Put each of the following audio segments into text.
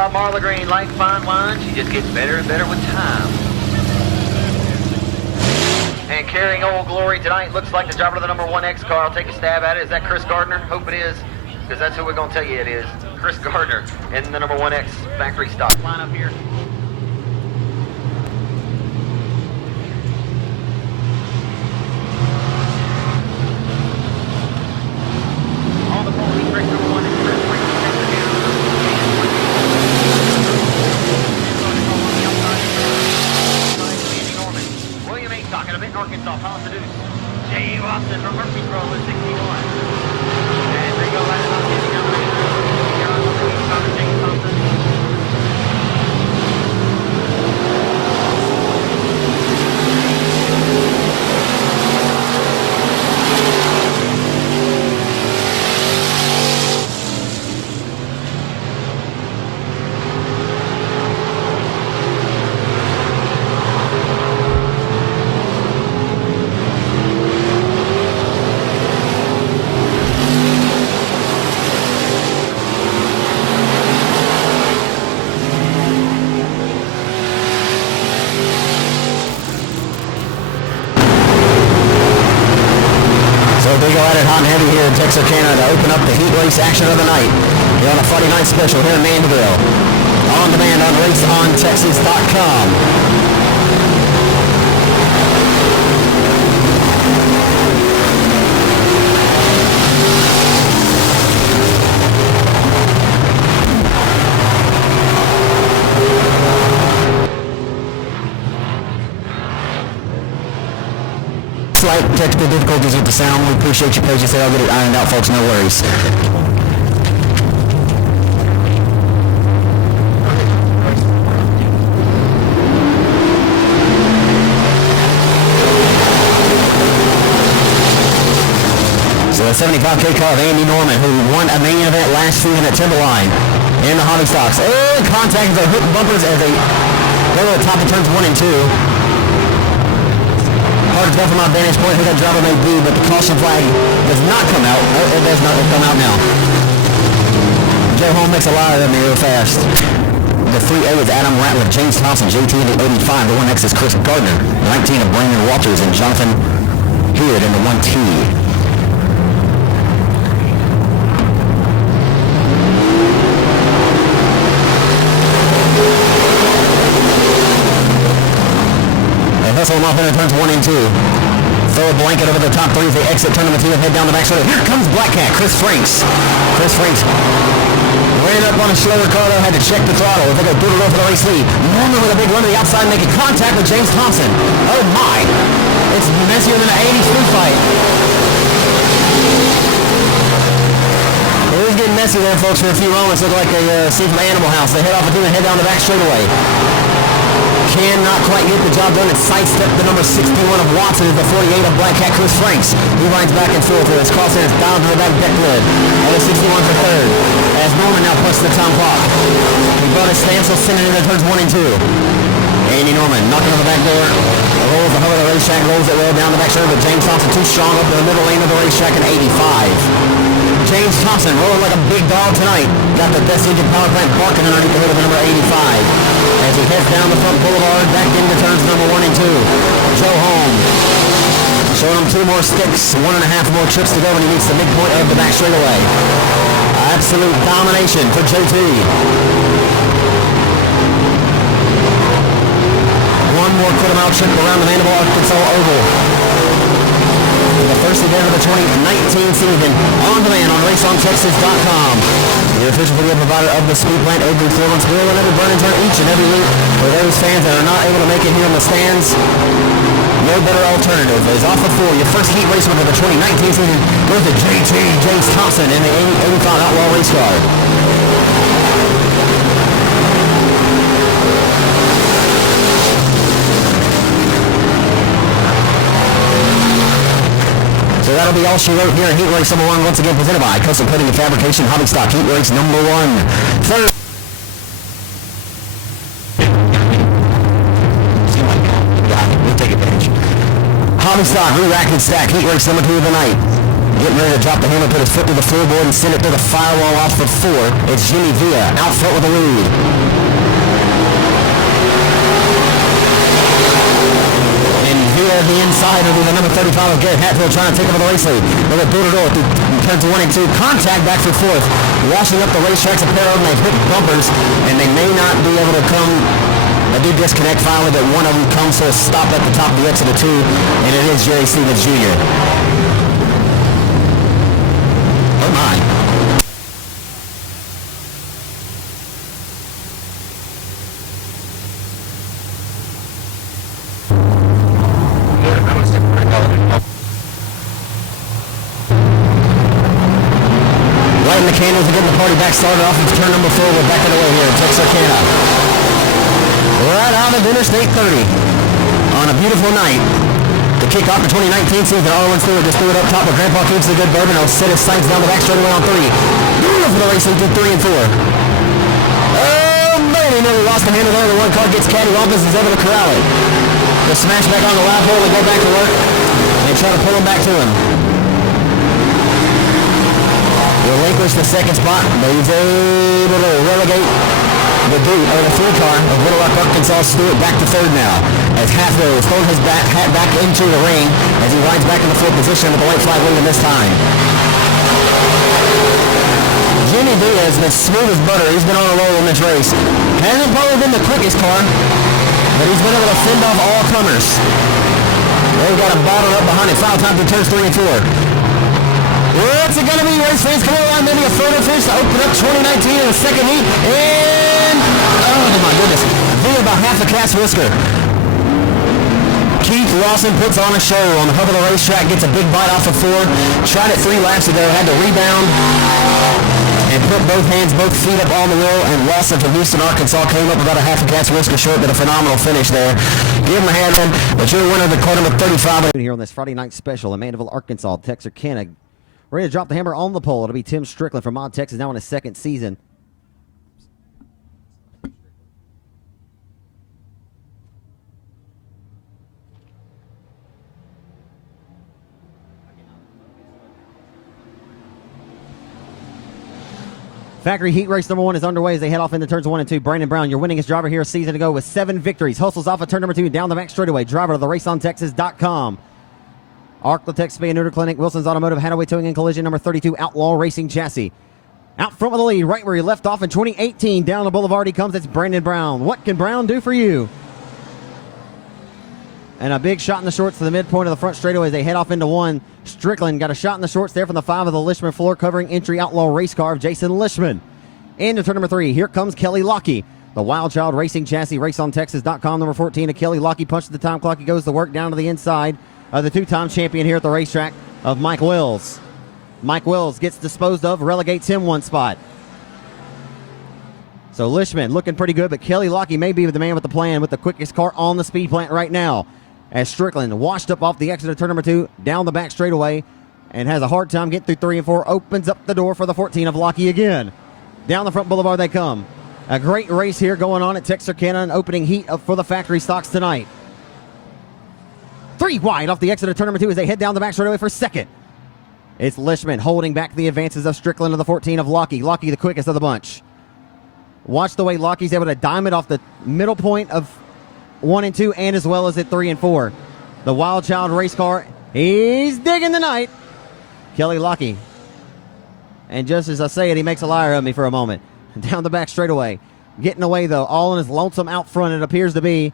job, Marla Green. Like fine wine, she just gets better and better with time. And carrying Old Glory tonight looks like the driver of the number 1X car. I'll take a stab at it. Is that Chris Gardner? Hope it is, because that's who we're going to tell you it is. Chris Gardner in the number 1X factory stock. Line up here. All the police break number 1 is Chris Talking a bit in Arkansas, Paul Seduce. J. Watson from Murfreesboro is 61. And there you go, right about getting out of James Thompson. They go at it hot and heavy here in Texarkana to open up the heat race action of the night. Here on a Friday night special here in Mandeville. On demand on raceontexas.com. Slight technical difficulties with the sound. We appreciate your patience there. I'll get it ironed out, folks. No worries. So the 75K car of Andy Norman, who won a main event last season at Timberline in the Hobby Stocks. Early contact with the hook bumpers as they go to the top of turns 1 and 2. Hard to tell from my vantage point who that driver may be, but the caution flag does not come out. Oh, it does not come out now. Joe Holm makes a lot of them real fast. The 3A is Adam Ratliff, James Thompson, JT in the 85. The 1X is Chris Gardner, 19 of Brandon Walters, and Jonathan Hewitt in the 1T. Hustle them off into turns 1 and 2. Throw a blanket over the top 3 as they exit turn number 2 and head down the back straight. Here comes Black Cat, Chris Franks. Chris Franks ran up on a slower car though, had to check the throttle. They go through the road for the race lead. Norman with a big run to the outside, making contact with James Thompson. Oh my! It's messier than an 80s food fight. It was getting messy there, folks, for a few moments. Looked like a scene from Animal House. They head off the 2 and head down the back straightaway. Cannot quite get the job done and sidestep the number 61 of Watson is the 48 of Black Cat Chris Franks. He rides back and forth with his crosshairs down to the back deck lid. And the 61 for third. As Norman now pushes the time clock. He brought his standstill sending into turns 1 and 2. Andy Norman knocking on the back door. Rolls the hub of the racetrack, rolls it well down the back shoulder, but James Thompson too strong up in the middle lane of the racetrack in 85. James Thompson rolling like a big dog tonight. Got the best engine power plant barking underneath the hood of the number 85. As he heads down the front boulevard, back into turns number 1 and 2. Joe Holm showing him 2 more sticks, 1.5 more trips to go when he meets the midpoint of the back straightaway. Absolute domination for JT. One more quarter-mile trip around the Mandeville, Arkansas Oval. The first event of the 2019 season, on demand on raceontexas.com. The official video provider of the speed plant every 4 months wheel and every burn and turn each and every week. For those fans that are not able to make it here in the stands, no better alternative. Is off the 4, your first heat race of the 2019 season goes to JT James Thompson in the 85 Outlaw race car. So that'll be all she wrote here in Heat Race number 1, once again presented by Custom Coating and Fabrication Hobby Stock Heat Race number 1. Third. We'll take advantage. Hobby Stock, re-rack and stack, Heat Race number 2 of the night. Getting ready to drop the hammer, put his foot through the floorboard, and send it through the firewall off for 4. It's Jimmy Villa out front with the lead. And Villa, the inside, will be the number 35 of Garrett Hatfield, trying to take over the race lead. With a door-to-door through turns 1 and 2. Contact back for 4th. Washing up the racetracks, a pair of them, they've hit bumpers, and they may not be able to come. They do disconnect finally, but one of them comes to a stop at the top of the exit of 2, and it is Jerry Stevens Jr. Oh my. Lighting the candles and getting the party back started off with turn number 4. We're back underway here in Texarkana. Right out of Interstate 30 on a beautiful night to kick off the 2019 season. Arlen Stewart just threw it up top, but Grandpa keeps the good bourbon. He'll set his sights down the back straightaway on 3. Beautiful the racing through 3 and 4. Oh, man, he nearly lost the handle there. The one car gets cattywampus. He's able to corral it. They'll smash back on the lap hole and go back to work and try to pull him back to him. Relinquish the second spot, but he's able to relegate the 3 car of Little Rock, Arkansas. Stewart back to 3rd now, as Hatfield is throwing his hat back into the ring as he rides back in the 4th position with the white flag waving this time. Jimmy D has been smooth as butter. He's been on a roll in this race. Hasn't probably been the quickest car, but he's been able to fend off all comers. They've got a bottle up behind it. Foul time through turns 3 and 4. What's it going to be, race fans? Come on, maybe a photo finish to open up 2019 in the second heat. And, oh my goodness, Villa about half a cat's whisker. Keith Lawson puts on a show on the hub of the racetrack, gets a big bite off of 4. Tried it 3 laps ago, had to rebound and put both hands, both feet up on the wheel. And Lawson from Houston, Arkansas came up about a half a cat's whisker short, but a phenomenal finish there. Give him a hand in, but you're winner of the car number 35. Here on this Friday night special in Mandeville, Arkansas, Texarkana. Ready to drop the hammer on the pole. It'll be Tim Strickland from Mod Texas, now in his 2nd season. Factory Heat Race number 1 is underway as they head off into turns 1 and 2. Brandon Brown, your winningest driver here a season ago with 7 victories. Hustles off of turn number 2 down the back straightaway. Driver of the RaceOnTexas.com. Arclatech Spay and Neuter Clinic, Wilson's Automotive, Hadaway Towing and Collision, number 32, Outlaw Racing Chassis. Out front with the lead, right where he left off in 2018. Down the boulevard he comes, it's Brandon Brown. What can Brown do for you? And a big shot in the shorts to the midpoint of the front straightaway as they head off into 1. Strickland got a shot in the shorts there from the 5 of the Lishman floor, covering entry Outlaw race car of Jason Lishman. Into turn number 3, here comes Kelly Lockie. The Wild Child Racing Chassis, RaceOnTexas.com, number 14 of Kelly Lockie. Punches the time clock, he goes to work down to the inside. The 2-time champion here at the racetrack of Mike Wills. Mike Wills gets disposed of, relegates him 1 spot. So Lishman looking pretty good, but Kelly Lockie may be the man with the plan with the quickest car on the speed plant right now. As Strickland washed up off the exit of turn number 2, down the back straightaway, and has a hard time getting through 3 and 4, opens up the door for the 14 of Lockie again. Down the front boulevard they come. A great race here going on at Texarkana, an opening heat for the factory stocks tonight. 3 wide off the exit of turn number 2 as they head down the back straightaway for 2nd. It's Lishman holding back the advances of Strickland to the 14 of Lockie. Lockie the quickest of the bunch. Watch the way Lockie's able to dime it off the middle point of 1 and 2 and as well as at 3 and 4. The Wild Child race car, he's digging the night. Kelly Lockie. And just as I say it, he makes a liar of me for a moment. Down the back straightaway. Getting away though, all in his lonesome out front it appears to be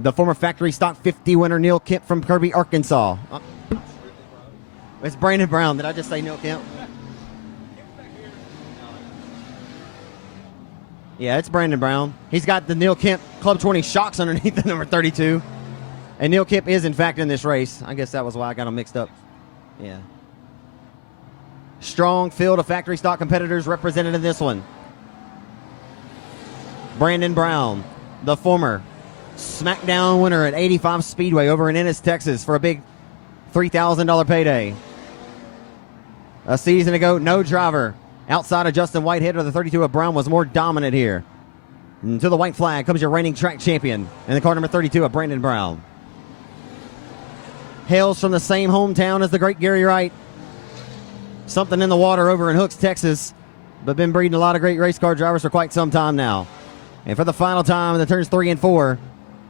the former factory stock 50 winner Neil Kemp from Kirby, Arkansas. It's Brandon Brown. Did I just say Neil Kemp? Yeah, it's Brandon Brown. He's got the Neil Kemp Club 20 shocks underneath the number 32. And Neil Kemp is, in fact, in this race. I guess that was why I got them mixed up. Yeah. Strong field of factory stock competitors represented in this one. Brandon Brown, the former SmackDown winner at 85 Speedway over in Ennis, Texas for a big $3,000 payday. A season ago, no driver outside of Justin Whitehead or the 32 of Brown was more dominant here. And to the white flag comes your reigning track champion in the car number 32 of Brandon Brown. Hails from the same hometown as the great Gary Wright. something in the water over in Hooks, Texas, but been breeding a lot of great race car drivers for quite some time now. And for the final time in the turns 3 and 4,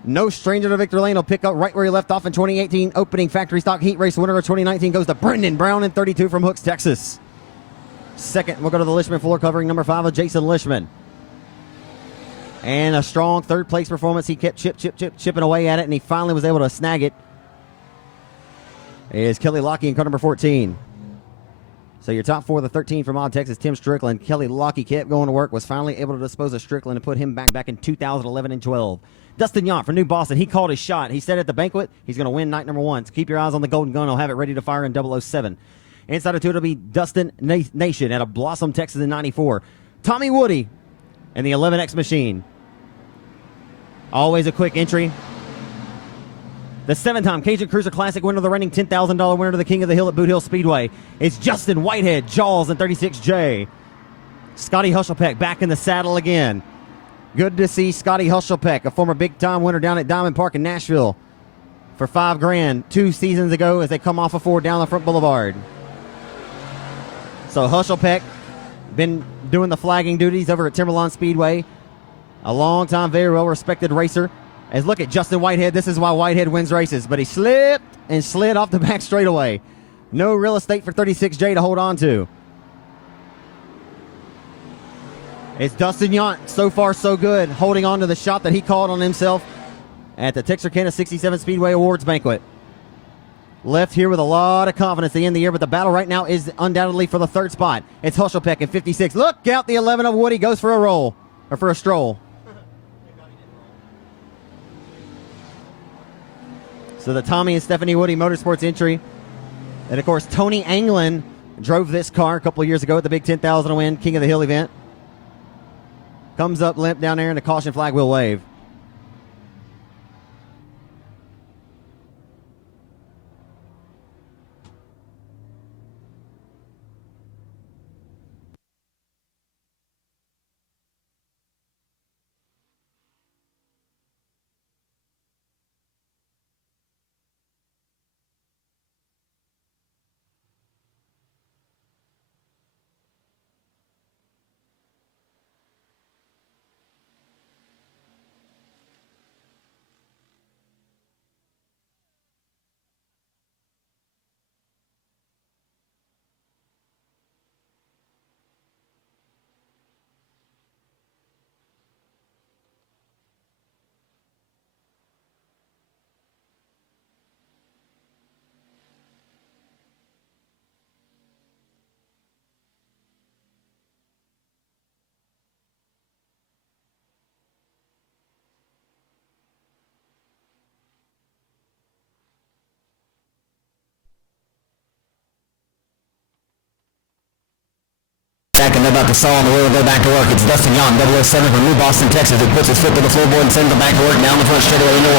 no stranger to Victor Lane will pick up right where he left off in 2018. Opening factory stock heat race winner of 2019 goes to Brendan Brown in 32 from Hooks, Texas. Second, we'll go to the Lishman floor, covering number 5 of Jason Lishman. And a strong third place performance. He kept chipping away at it, and he finally was able to snag it. Is Kelly Lockey in car number 14. So your top 4 of the 13 from Odd Texas, Tim Strickland. Kelly Lockey kept going to work, was finally able to dispose of Strickland and put him back in 2011 and 12. Dustin Yant from New Boston, he called his shot. He said at the banquet he's going to win night number 1. So keep your eyes on the Golden Gun. He'll have it ready to fire in 007. Inside of 2, it'll be Dustin Nation out of Blossom, Texas in 94. Tommy Woody and the 11X machine. Always a quick entry. The 7-time Cajun Cruiser Classic winner, the reigning $10,000 winner to the King of the Hill at Boot Hill Speedway. It's Justin Whitehead, Jaws in 36J. Scotty Hushelpeck back in the saddle again. Good to see Scotty Hushelpeck, a former big-time winner down at Diamond Park in Nashville for $5,000 2 seasons ago as they come off a 4 down the front boulevard. So Hushelpeck been doing the flagging duties over at Timberlawn Speedway. A long time, very well-respected racer. As look at Justin Whitehead. This is why Whitehead wins races. But he slipped and slid off the back straightaway. No real estate for 36J to hold on to. It's Dustin Yant. So far, so good. Holding on to the shot that he called on himself at the Texarkana 67 Speedway Awards banquet. Left here with a lot of confidence to end the year, but the battle right now is undoubtedly for the 3rd spot. It's Hushelpeck in 56. Look out, the 11 of Woody goes for a roll, or for a stroll. So the Tommy and Stephanie Woody Motorsports entry. And, of course, Tony Anglin drove this car a couple of years ago at the Big 10,000 win King of the Hill event. Comes up limp down there, and the caution flag will wave. And they're about to saw on the wheel and go back to work. It's Dustin Young, 007 from New Boston, Texas, who puts his foot to the floorboard and sends them back to work down the front straightaway into 1.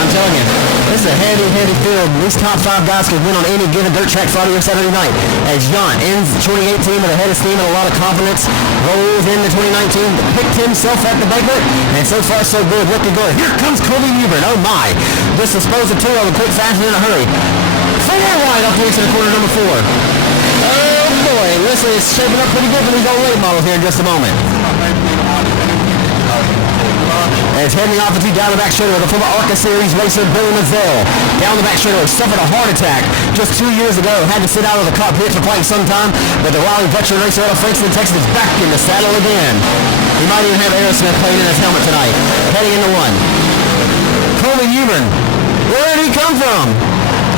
I'm telling you, this is a heavy, heavy field. These top 5 guys could win on any given dirt track Friday or Saturday night. As Jan ends 2018 with a head of steam and a lot of confidence, rolls into 2019, picked himself at the banquet, and so far so good. Looking good. Here comes Colby Newbern. Oh my. Just disposed of 2 of them quick, fast, and in a hurry. 4 wide off the exit of corner number 4. Oh boy, this is shaping up pretty good for these old late models here in just a moment. As heading off the 2 down the back straightaway, the former ARCA Series racer Billy Mazzell. Down the back straightaway, suffered a heart attack just 2 years ago. Had to sit out of the cockpit for quite some time, but the Raleigh veteran racer out of Frankston, Texas is back in the saddle again. He might even have Aerosmith playing in his helmet tonight. Heading into 1. Colby Newbern, where did he come from?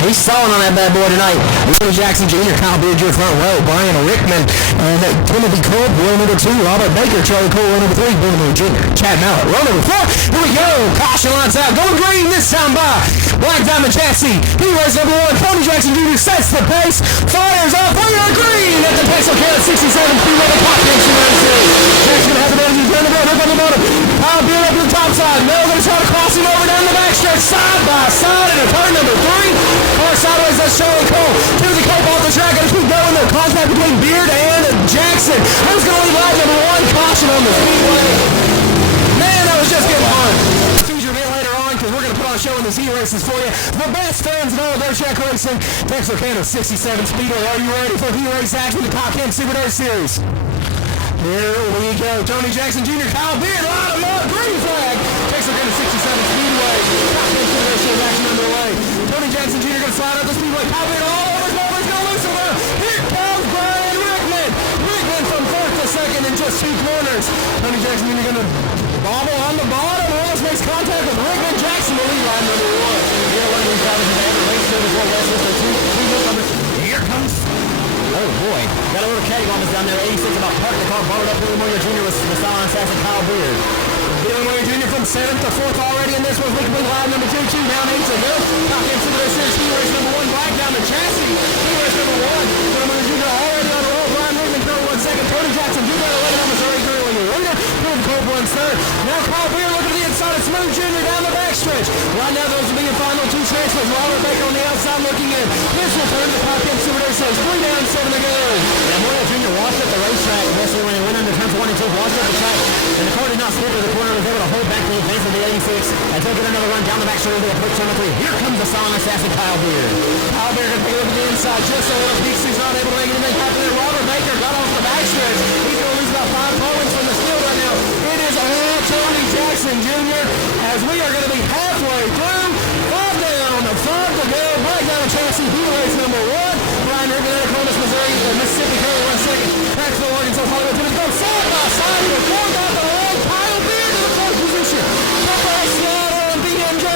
He's sawing on that bad boy tonight. Willie Jackson Jr., Kyle Bearger front row, Brian Rickman, and Timothy Cope, row number 2, Robert Baker, Charlie Cole, row number 3, Bill Miller Jr., Chad Mallett, row number 4. Here we go. Caution lights out. Going green this time by Black Diamond Chassis. He was number 1. Tony Jackson Jr. sets the pace. Fires off. We are green at the Texarkana 67 Speedway. The pop takes United States. Jackson going to have the bottom. He's going to go. Look on the bottom. Kyle Beard up to the top side. Mel going to try to cross him over down the back stretch side by side into turn number 3. Car sideways, that's Charlie Cole. Timothy Cope off the track, gonna keep going there. Contact between Beard and Jackson. Who's gonna lead live number 1? Caution on the speedway. Man, that was just getting fun. Feature a bit later on because we're gonna put on final show in the Z races for you. The best fans in all of dirt track racing. Texarkana 67 Speedway. Are you ready for heat race action in the Top 10 Super Dirt Series? Here we go. Tony Jackson Jr., Kyle Beard, line them up, green flag. Texarkana 67 Speedway. Top 10 Super Dirt Series action underway. Tony Jackson Jr. going to slide up the Speedway. Kyle Beard all over his ball. He's going to lose him. Here comes Brian Rickman. Rickman from fourth to second in just 2 corners. Tony Jackson Jr. going to bobble on the bottom. Almost makes contact with Rickman. Jackson the lead line number 1. Here, one of these drivers is ever race service well less than 2 numbers. Here comes. Oh boy, got a little cattywampus down there. 86 about parked the car, bottled up Billy Moyer Jr. with the silent assassin Kyle Beard. Billy Moyer Jr. from 7th to 4th already in this one. Wicked Live number 2, 2 down 8 to go. Top 10 Super Dirt Series heat race number 1, Black down to Chassis. Heat race number 1. Billy Moyer Jr. already on the roll. Brian Rickman third, 1 second. Tony Jackson Jr. 11 on Missouri currently your leader. Bill Cope runs third. Now Kyle Beard looking to the inside of Smooth Jr. down the backstretch. Right now those will be your final 2 transfers. Robert Baker on the outside looking in. This will turn the Top 10 Super Dirt Series. 3 down, 7 to go. Now Moyer Jr. washed up the racetrack, especially when he went under turns 1 and 2, washed up the track, and the car did not slip to the corner, was able to hold back the advance of the 86, and take it another run down the back shoulder to approach number 3. Here comes the silent assassin Kyle Beard. Kyle Beard going to pick it up to the inside, just a little peaks, he's not able to make anything happen there. Robert Baker got off the backstretch. He's going to lose about 5 points from the field right now. It is all Tony Jackson Jr. as we are going to be halfway through. 5 down, 5 to go. Right down to Chassis, heat race number 1. Brian Rickman out of Columbus, Missouri, Mississippi, currently 1 second. Paxville, Arkansas, Hollywood, Tennessee, go side by side. We're going down the road. Kyle Beard in the 4th position. Football slaughter on BMJ.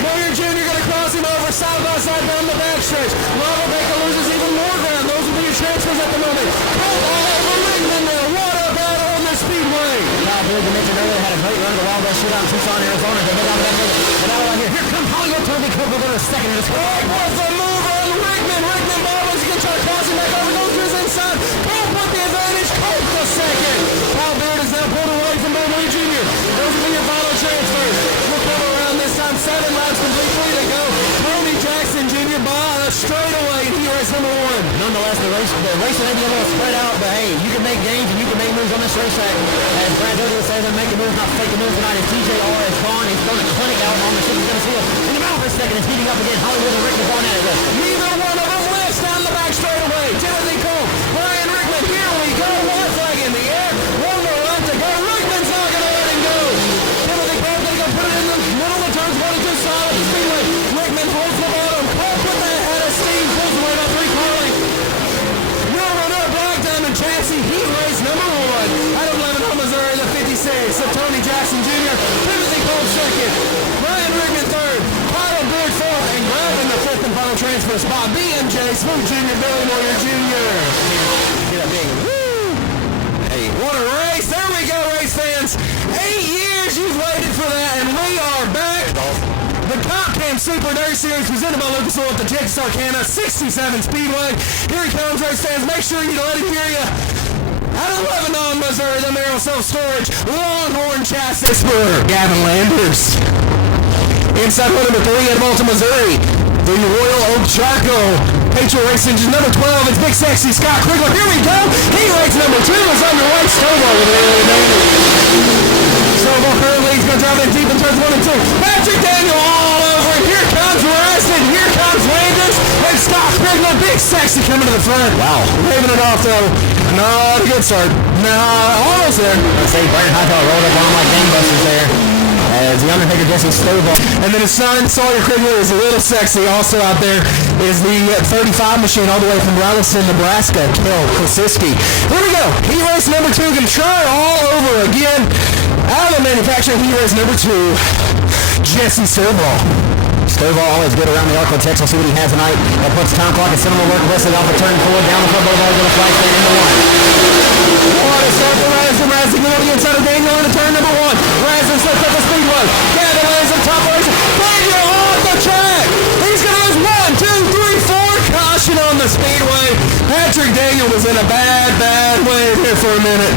Moyer Jr. going to cross him over side by side down the backstretch. Robert Baker loses even more ground. Those will be your transfers at the moment. All over Rickman now. What a battle on the Speedway. Kyle Beard, you mentioned earlier, had a great run at the Wild West Shootout in Tucson, Arizona. They head down the back. And now right here. Here comes Hollywood, Toby Cooper going to second. And it's what's the move on Rickman. Rickman bobbles. He can try crossing back over. Goes to his inside. Cope with the advantage. Cope the second. Kyle Beard is now pulled away from Moyer Jr. Those will be your final transfers. We'll come around this time. 7 laps complete. 3 to go. Tony Jackson Jr. by a straightaway in heat race number 1. Nonetheless, the race may be a little spread out, but hey, you can make gains and you can make moves on this racetrack. As Brad Doty would say, they're making moves, not faking moves tonight. As TJR is gone, he's thrown a clinic out on the Tennessee field. In the battle for a second, it's heating up again. Hollywood and Rickman going at it. Neither one of them lifts down the back straightaway. Timothy Cole, Brian Rickman, here we go. One flag in the air. 1 more lap to go. Rickman's not going to let him go. Timothy Cole going to put it in the middle of turns 1 and 2 solid at the Speedway. Rickman holds the bottom. Cole with that head of steam. Pulls away about 3 car lengths. Your runner, Black Diamond Chassis, heat race number 1. Out of Lebanon, Missouri, the 56 of Tony Jackson Jr. Timothy Cole second. Brian Rickman third. Kyle Beard fourth. And grabbing the 5th and final transfer spot, BMJ Smooth Jr. Billy Moyer Jr. Get a big woo. Hey, what a race. There we go, race fans. 8 years you've waited for that, and we are back. The Top 10 Super Dirt Series presented by Lucas Oil at the Texarkana 67 Speedway. Here he comes, race fans. Make sure you let him hear you. Out of Lebanon, Missouri, the Merrill Self-Storage Longhorn Chassis for Gavin Landers. Inside one number 3 out of Malta, Missouri, the Royal Oak Charcoal Patriot Race Engine number 12. It's Big Sexy Scott Krigler. Here we go. Heat race number 2 is on your right. Stovall with Stovall currently he's going to drive in deep in turns 1 and 2. Patrick Daniel all over it. Here comes Raston. Here comes Landers. And Scott Krigler. Big Sexy coming to the front. Wow. Waving it off though. Not a good start. Almost there. I say Brandon Hightower rolled up on him like gangbusters there. As the Undertaker Jesse Stovall. And then his son, Sawyer Krigler, is a little sexy. Also out there is the 35 machine all the way from Rolliston, Nebraska, Kel Kosiski. Here we go. Heat race number 2. Can try all over again. Out of the manufacturer, heat race number 2. Jesse Stovall. Stovall always good around the arc. Let's see what he has tonight. That puts time clock at cinema work. Wesley off a turn forward down the front boulevard with a flag stand into 1. What a start for Raston. Raston going to the inside of Daniel into turn number 1. Raston slips up the Speedway. Gavin lands on top of Daniel on the track. He's going to lose 1, 2, 3, 4. Caution on the Speedway. Patrick Daniel was in a bad way here for a minute.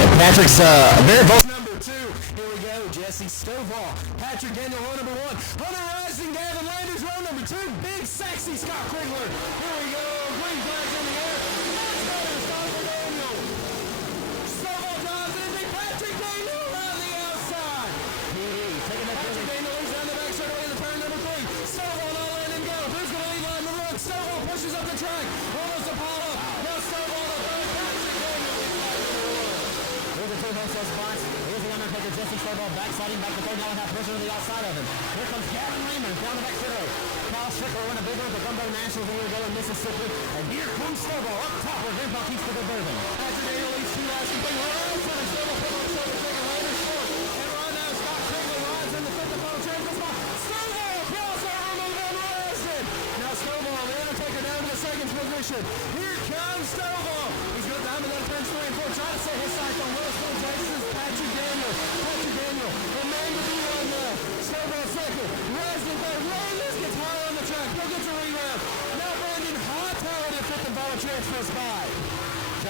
And Patrick's very vocal. Number 2. Here we go. Jesse Stovall. Patrick Daniel, row number 1. Hunter Rising, Gavin Landers, row number 2. Big Sexy Scott Krigler. Here we go. Green flags in the air. That's better start for Daniel. Stovall drives it. Big Patrick Daniel around the outside. Taking that Patrick Daniel leads down the back straight away. Snowball backsliding back to third down without pressure to the outside of him. Here comes Gavin Raymond down the back straightaway. Kyle Strickler won a big one with the Gumbo Nationals in Uruguay, Mississippi. And here comes Snowball up top where Grandpa keeps the good bourbon. Patrick Daniel leads two last and big runs. And Snowball put on the shoulder, taking later short. And right now Scott Cragley rides in the fifth and final chance. Snowball crossover move unrested. Now Snowball, the Undertaker down to the second position. Here comes Snowball. He's going down to that turns 3 and 4. Trying to set his sights on Willisville, Texas. Patrick Daniel. The man to be on Snowball second. Resnick third. Reyes gets high on the track. He'll get to rebound. Now Brandon Hightower to fifth and final chance for a spot.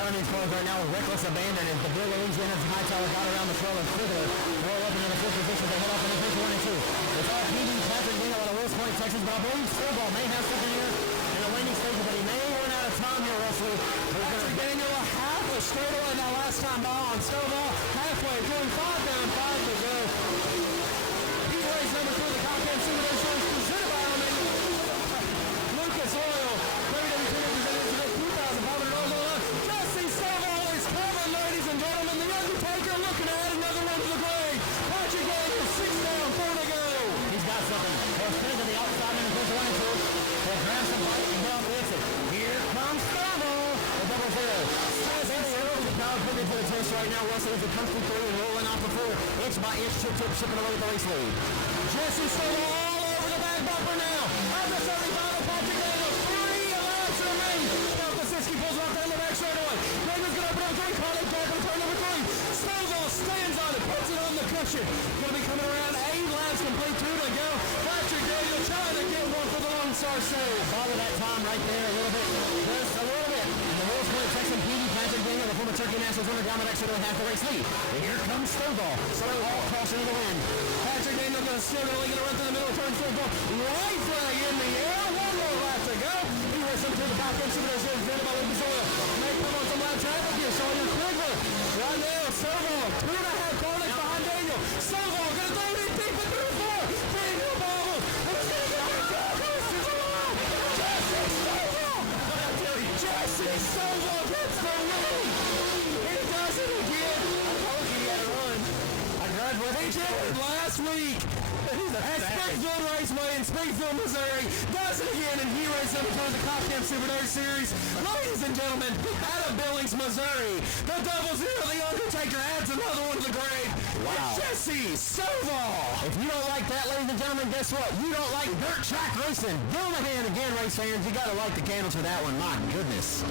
These cars right now with reckless abandon as the Blue Louisiana's Hightower got around the trail and further roll up into the fifth position. They head off in the fifth 1 and 2. It's all PD Patrick Daniel out of Wills Point, Texas, but I believe Snowball may have something here in the landing stage, but he may run out of time here, Wesley. Patrick Daniel a half a straightaway now last time by on Snowball halfway, doing 5 down, 5 to go. He raised number 2 of the Comcast Super Shows presented by Lucas Oil. WWT representative today, $2,500 Jesse Snowball is coming, ladies and gentlemen. The Undertaker looking at another one to the grave. Patrick Daniel 6 down, 4 to go. He's got something. He'll spin to the outside in the first 1 and 2. He'll grab some bite and get off the exit. Here comes Snowball. The double zero. The crowd put into the test right now. Russell is a country 3 and rolling off the floor. Inch by inch, chip, shipping away with the race lead. Jesse Snowball all over the back bumper now. Out the 75 of Patrick Daniel. 3 laps remain. Now Pasinski pulls off down the back straightaway. Raymond's going to open up 3. Colin back on turn number 3. Snowball stands on it. Puts it on the cushion. Going to be coming around 8 laps complete. 2 to go. Patrick Daniel trying to get one for the Lone Star Save. Follow that time right there a little bit. Just a little bit. And the Wills Point Texan PD Patrick Daniel, the former Turkey Nationals winner, down the back straightaway half the race lead. And here comes Snowball. Snowball crossing the wind. Patrick Daniel going to still going to run through the middle of turn 4. Right flag in the air. 1 more lap to go. He racing through the back end. Super Shows presented by Lucas Oil. May come on some lap traffic here. Sawyer Quigley. Right now, Snowball 2.5 corners behind Daniel. Snowball going to throw it in deep and through 4. Daniel bobbles. And he's going to get on the track. Jesse Snowball. I tell you, Jesse Snowball gets the lead. He does it again. I told you he had a run. I grabbed what he did last week. At Springfield Raceway in Springfield, Missouri. Does it again, and he raced number 2 of the Comcast Super Dirt Series. Ladies and gentlemen, out of Billings, Missouri, the double zero, the Undertaker adds another one to the grade. Wow. Jesse Snowball. If you don't like that, ladies and gentlemen, guess what? You don't like dirt track racing. Give them a hand again, race fans. You got to light the candles for that one. My goodness.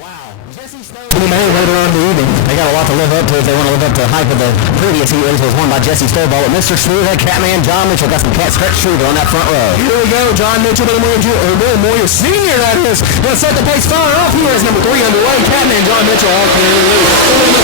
Wow. Jesse Snowball. Later on in the evening. They got a lot to live up to if they want to live up to the hype of the previous heat race was won by Jesse Snowball. But Mr. Smoothhead, Catman, John Mitchell got some cat scratch shooter on that front row. Here we go. John Mitchell, Billy Moyer Sr., that is. Going to set the pace fire off. He has number 3 underway. Catman, John Mitchell, all clear.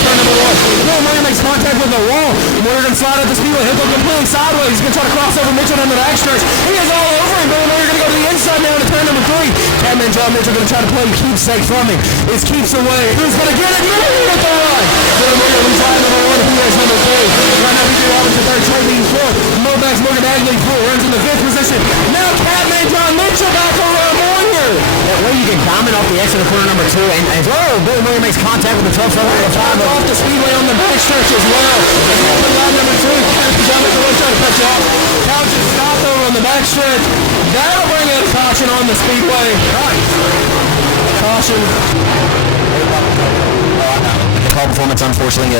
Number 1. Billy Moyer makes contact with the wall. Moyer going to slide up the speedway. He'll go completely sideways. He's going to try to cross over Mitchell on the backstretch. He is all over him. Billy Moyer going to go to the inside now to turn number 3. Catman, John Mitchell going to try to play keepsake from him. It keeps away. Who's going to get it? Moyer with the run. Billy Moyer leads out number 1. He has number 3. Right now, P.J. Robinson third. Trey leading 4th. Mobax Morgan Bagley runs in the 5th position. Now Catman, John Mitchell back around Moyer. That way you can diamond off the exit of corner number 2. And as well, Billy Moyer makes contact with the 12th front of the 5 off the speedway on the back stretch as well. As he opens line number 2. John Mitchell will try to cut you off. Couches stop over on the back stretch. That'll bring out a caution on the speedway. Caution. The call performance, unfortunately,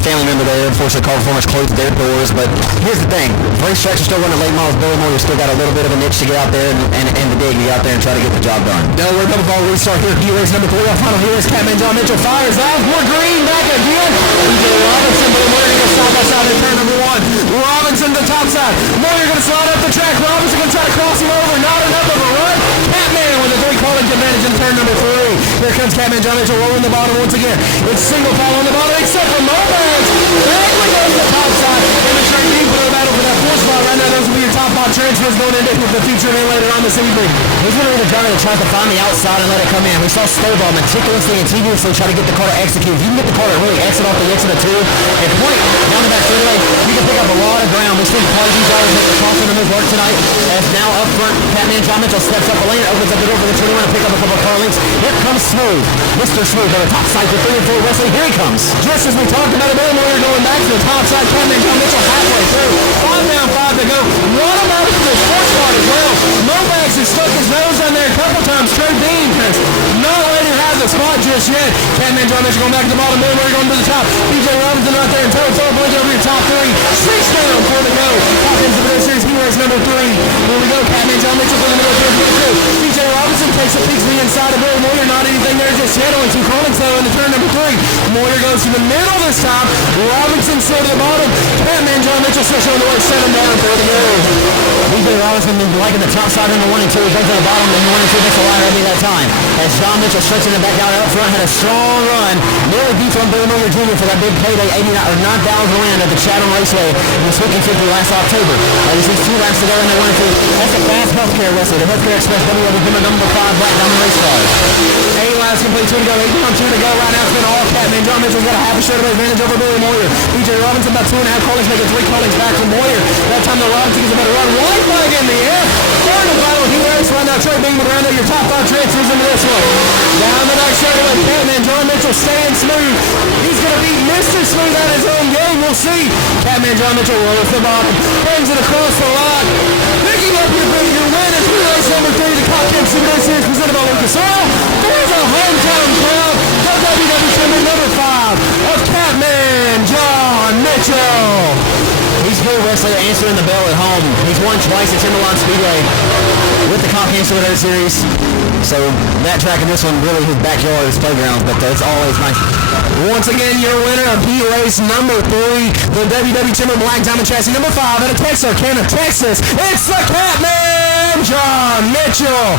family member there, unfortunately, call performance closed their doors. But here's the thing: racetracks are still running late models. Billy Moyer still got a little bit of a niche to get out there and the dig to get out there and try to get the job done. Delaware double ball restart here. Key race number 3 on final. Here is Catman John Mitchell fires out. More green back again. P.J. Robinson, Billy Moyer going to side by side in turn number 1. Robinson to the top side. Moyer going to slide up the track. Robinson going to try to cross him over. Not enough of a run. Catman with a 3-college advantage in turn number 3. Here comes Catman John Mitchell rolling the bottom once again. It's single fall on the bottom except for Mobax. Bagley goes to the top side. Demonstrating deep for the battle for that 4th spot. Right now, those will be your top 5 transfers going into the feature event later on this evening. He's going to be the driver that tries to find the outside and let it come in. We saw Snowball meticulously and tediously try to get the car to execute. If you can get the car to really exit off the exit of 2 and point down the back straightaway, you can pick up a lot of ground Obviously, Party drivers make the crossing of his work tonight. As now up front, Catman John Mitchell steps up the lane, opens up the door for the 21 to pick up a couple of car links. Here comes Smooth. Mr. Smooth on the top side for 3 and 4 Wesley. Here he comes. Just as we talked about a bit more, going back to the top side, Catman John Mitchell halfway through. 5 down, 5 to go. One of them to the sports car as well. Mobax has stuck his nose on there a couple times. Trey Dean has not letting have the spot just yet. Catman John Mitchell going back to the bottom. We're going to the top. BJ Robinson right there in tow. It's all blinking over your top 3. 6 down, 4 to go. Top ends of the series. He race number 3. Here we go. Catman John Mitchell for the middle of the 2. BJ Robinson takes a peek to the inside of Billy Moyer. Not anything there just yet. Only 2 car links though in the turn number 3. Moyer goes to the middle this time. Robinson still to the bottom. Catman John Mitchell still showing the way. 7 down, 4 to go. BJ Robinson been liking the top side in the 1 and 2. He goes to the bottom and the 1 and 2 makes a line every that time. As John Mitchell stretching it back out up front, had a strong run. Nearly beat on Billy Moyer Jr. for that big payday 9,000 win at the Chatham Raceway in the Sweet 50 last October. This is 2 laps to go in the 1 and 2. That's a fast healthcare wrestler. The Healthcare Express WW number 5 Black Diamond Race Car. 8 laps complete, 2 to go, 8 down, 2 to go. Right now it's been all Catman John Mitchell's got a half a straightaway advantage over Billy Moyer. BJ Robinson about 2.5 callings, making 3 callings back from Moyer. That time the Robinson gets a better run. White flag in the air. Third and final heat race right now. Trey Bingman around there. Your top 5 transfers into this one. Down the back straightaway, Catman John Mitchell staying smooth. He's going to beat Mr. Smooth at his own game. We'll see. Catman John Mitchell rolls the bottom. Brings it across the line. Picking up your win is race number 3. The Cocktail Speedway Series presented by Lucas Oil. There's a hometown crowd. The WW Champion number 5 of Catman John Mitchell. He's good wrestler answering the bell at home. He's won twice at Timberline Speedway with the Cocktail Speedway Series. So that track and this one really his backyard, his playground, but it's always nice. Once again, your winner of heat race number 3, the WW Timber Black Diamond Chassis number 5 out of Texarkana, Texas. It's the Catman John Mitchell.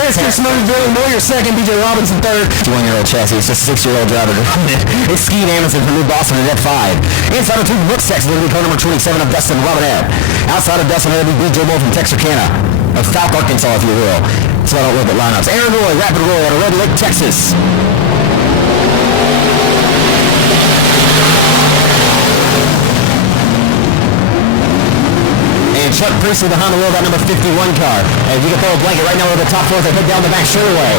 Mr. Smooth Billy Moyer second, BJ Robinson third. 1-year-old chassis, it's just a 6-year-old driver. It's Skeet Anderson from New Boston at F5. Inside of 2 Brooks, Texas, it'll be car number 27 of Dustin Robinette. Outside of Dustin, it'll be BJ Moore from Texarkana, of Falk, Arkansas, if you will. So I don't look at lineups. Aaron Roy, Rapid Roy out of Red Lake, Texas. Chuck Priestley behind the wheel of that number 51 car. And you can throw a blanket right now over the top floor as they head down the back straightaway.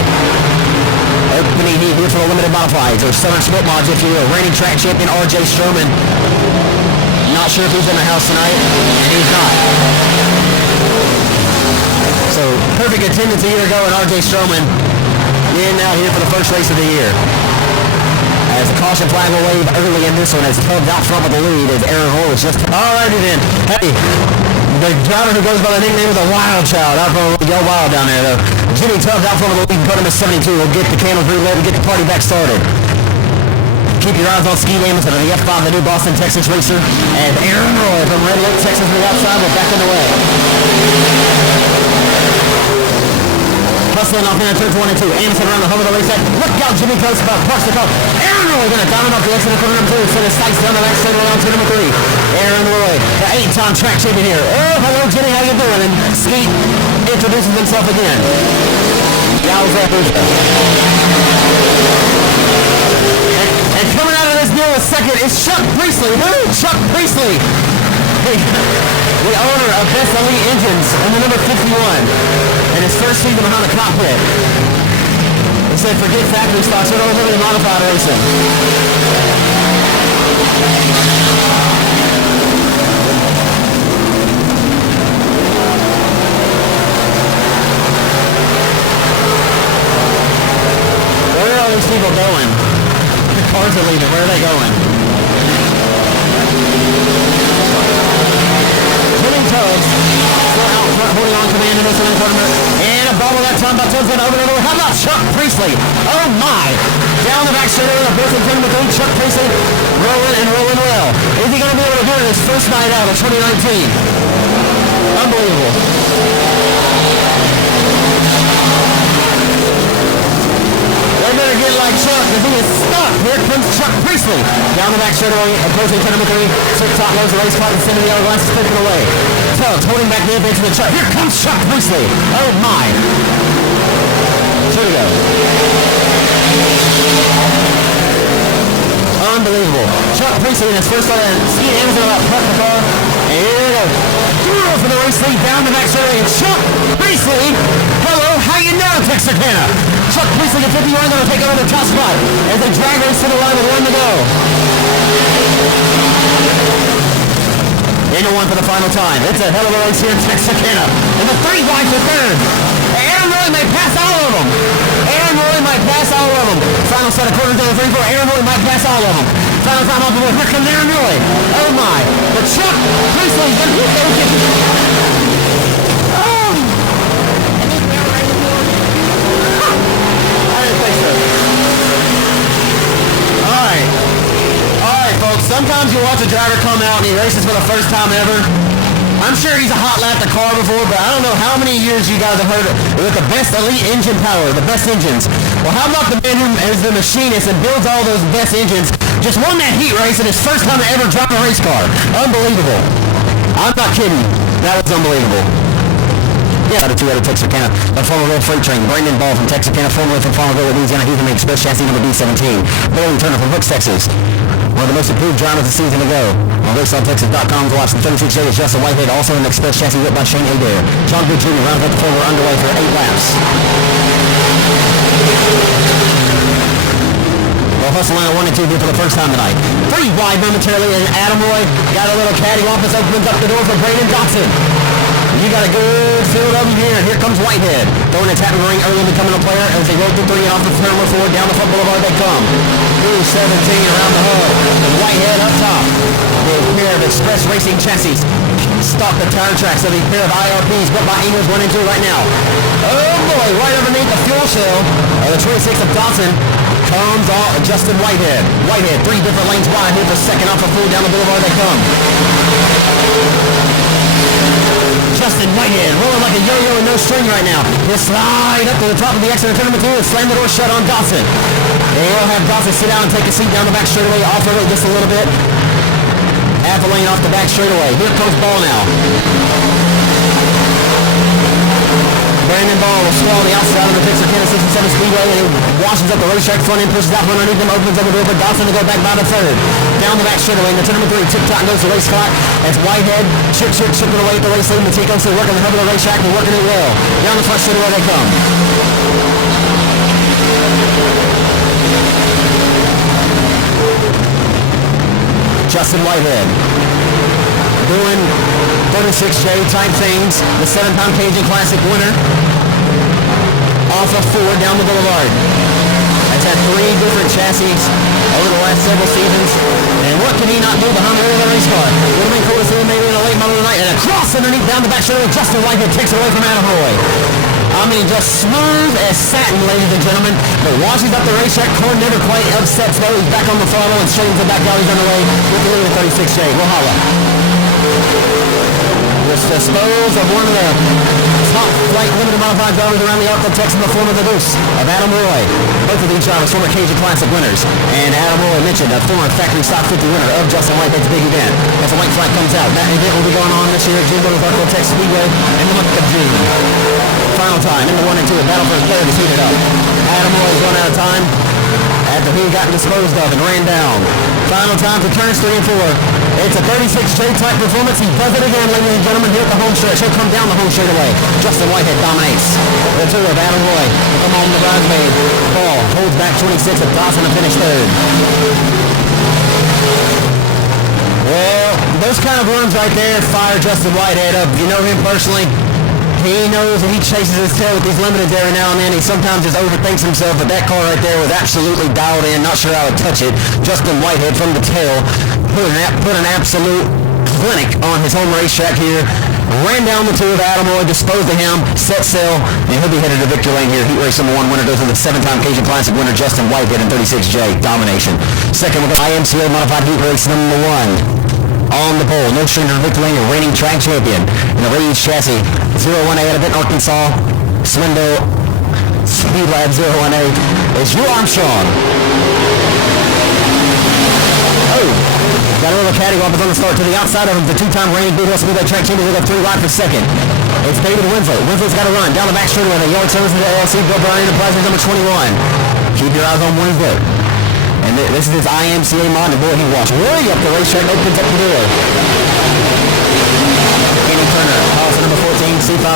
Opening heat here for the limited modifieds, or Southern Split Mods, if you will. Reigning track champion R.J. Stroman. Not sure if he's in the house tonight, and he's not. So perfect attendance a year ago, and R.J. Stroman in out here for the first race of the year. As the caution flag will wave early in this one, as tugged out front with the lead, as Aaron Hall is just alrighty then. Hey. The driver who goes by the nickname of the Wild Child, out from Yo Wild down there, though. Jimmy Tubbs out front of the lead, cut him at 72. We'll get the candles relit and get the party back started. Keep your eyes on Skeet Anderson of the F5, the new Boston, Texas racer. And Aaron Roy from Red Lake, Texas, from the outside. We're back in the way. Hustling off in that turn 22. Anderson around the hub of the racetrack. Look out, Jimmy Tubbs parks the car. Aaron Roy going to diamond off the exit of corner number 2. Send his sights down the back straight around to number 3. Aaron Roy, the 8-time track champion here. Oh, hello, Jimmy, how you doing? And Skeet introduces himself again. Yowza. And coming out of this deal in a second is Chuck Priestley. Who? Chuck Priestley. The owner of Best Elite Engines and the number 51. And his first season behind the cockpit. He said, forget factory stocks, we're only limited modified racing. Where are all these people going? The cars are leaving. Where are they going? Jimmy Tubbs still out front, holding on command in this one tournament. And a bubble that time by Tubbs went over and over. How about Chuck Priestley? Oh my! Down the back straight over the Brooklyn King McLean. Chuck Priestley rolling and rolling well. Is he going to be able to do it his first night out of 2019? Unbelievable. They better get like Chuck, because he is stuck. Here comes Chuck Priestley. Down the back straightaway, opposing turn number 3. Six top lows the race car and sending the other glasses taken away. Tubbs holding back the advance to the Chuck. Here comes Chuck Priestley. Oh my. 2 to go. Unbelievable. Chuck Priestley in his first start, and Skeet Anderson about to park the car. And here we go. race lead down the back straightaway. And Chuck Priestley, hello, how you know, Texarkana? Chuck Priestley at 51 going to take over the top spot as they drag race to the line with 1 to go. Into 1 for the final time. It's a hell of a race here in Texarkana. And the 3 wide for third. Aaron Roy may pass all of them. Aaron Roy might pass all of them. Final set of quarters down the 3-4. Aaron Roy might pass all of them. Final time off the board. Here comes Aaron Roy. Oh my. But Chuck Priestley is going to get I didn't think so. Alright, folks. Sometimes you watch a driver come out and he races for the first time ever. I'm sure he's a hot lap the car before, but I don't know how many years you guys have heard it with the best elite engine power, the best engines. Well, how about the man who is the machinist and builds all those best engines, just won that heat race in his first time to ever drive a race car. Unbelievable. I'm not kidding. That was unbelievable. Yeah, the 2 out of Texarkana, the Farmerville Freight Train. Brandon Ball from Texarkana, formerly from Farmerville, Louisiana. He's going to make Express Chassis number B17. Bailey Turner from Hooks, Texas. One of the most improved drivers of the season to go. On RaceOnTexas.com to watch the 36 is Justin Whitehead, also an Express Chassis whipped by Shane Adair. John Good Jr. rounds up the 4. We're underway for 8 laps. Well, hustle line 1 and 2 here for the first time tonight. 3 wide momentarily, and Adam Roy got a little cattywampus, opens up the door for Brandon Dotson. You got a good field of them here, and here comes Whitehead. Throwing a tap and ring early becoming a player as they roll through 3 and off the turn 4 down the front boulevard they come. Through 17 around the hub. And Whitehead up top. The pair of Express Racing chassis stop the tire tracks of the pair of IRPs built by Ingles 1 and 2 right now. Oh boy, right underneath the fuel cell of the 26th of Dotson comes Justin Whitehead. Whitehead 3 different lanes wide here for second off the full down the boulevard they come. Justin Whitehead rolling like a yo-yo and no string right now. He'll slide up to the top of the exit of turn number 2 and slam the door shut on Dotson. They'll have Dotson sit down and take a seat down the back straightaway, off the road just a little bit. Half a lane off the back straightaway. Here comes Ball now. Brandon Ball will swallow the outside of the Texarkana 67 Speedway and washes up the racetrack front end, pushes out from underneath them, opens up the door for Dotson to go back by the 3rd. Down the back straightaway, into turn number 3, tip-top goes the race clock as Whitehead chipping away at the race lead. Matico still working the hub of the racetrack and working it well. Down the front straightaway they come. Justin Whitehead doing 36J type things, the 7-pound Cajun Classic winner off of 4 down the boulevard. Has had 3 different chassis over the last several seasons, and what can he not do behind the wheel of the race car? Would have been cool to see him maybe in a late model tonight, and a cross underneath down the back straightaway. Justin Whitehead takes it away from Adam Roy. I mean, just smooth as satin, ladies and gentlemen, but washes up the racetrack. Car never quite upsets though. He's back on the throttle and straightens the back galleys underway with the lead of 36J. We'll holla. Just dispose of one of the top flight limited modified drivers around the Arc of Texas in the form of the Deuce of Adam Roy. Both of these drivers former Cajun Classic winners. And Adam Roy mentioned a former factory stock 50 winner of Justin Whitehead's big event. As the white flag comes out, that event will be going on this year at June with Arc of Texas Speedway in the month of June. Final time in the 1 and 2. A battle for 3rd is heated up. Adam Roy is run out of time after he got disposed of and ran down. Final time for turns 3 and 4. It's a 36J type performance. He does it again, ladies and gentlemen, here at the home stretch. He'll come down the home straight away. Justin Whitehead dominates. The 2 of Adam Roy come home the bridesmaid. Ball holds back 26 of Dawson to finish 3rd. Well, those kind of runs right there fire Justin Whitehead up. You know him personally. He knows that he chases his tail with these limiteds every now and then. He sometimes just overthinks himself, but that car right there was absolutely dialed in. Not sure I would touch it. Justin Whitehead from the tail put an absolute clinic on his home racetrack here. Ran down the 2 of Adam Roy, disposed of him, set sail, and he'll be headed to victory lane here. Heat race number 1 winner goes to the 7-time Cajun Classic winner, Justin Whitehead in 36J. Domination. Second, we'll go IMCA modified heat race number 1. On the pole, no stranger to victory lane, reigning track champion in the Rage chassis, 01A out of Benton, Arkansas, Swindle, Speed Lab 01A. It's Drew Armstrong. Oh, got a little cattywampus on the start to the outside of him. The 2-time reigning Big Hill Speedway track champion will go 3 wide for second. It's David Winslow. Winslow's got to run down the back straightaway. The Yard Services LLC, Bill Brown Enterprises number 21. Keep your eyes on Winslow. And this is his IMCA mod, and boy, he walks way up the racetrack, opens up the door. Kenny Turner, Carlson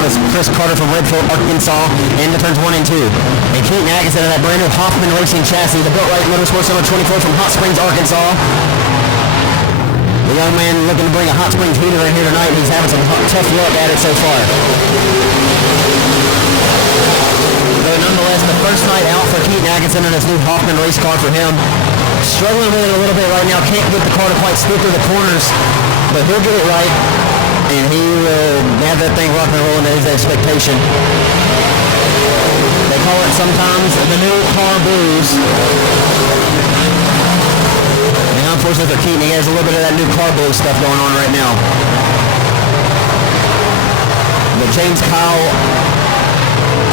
is Chris Carter from Redfield, Arkansas, into turns 1 and 2. And Keaton Atkinson of that brand new Hoffman Racing chassis, the Built Right Motorsports number 24 from Hot Springs, Arkansas. The young man looking to bring a Hot Springs heater in here tonight. He's having some tough luck at it so far. But nonetheless, the first night out for Keaton Atkinson and his new Hoffman race car for him. Struggling with it a little bit right now. Can't get the car to quite stick through the corners, but he'll get it right, and he will have that thing rock and rolling to his expectation. They call it sometimes the new car blues. And unfortunately for Keaton, he has a little bit of that new car blues stuff going on right now. The James Kyle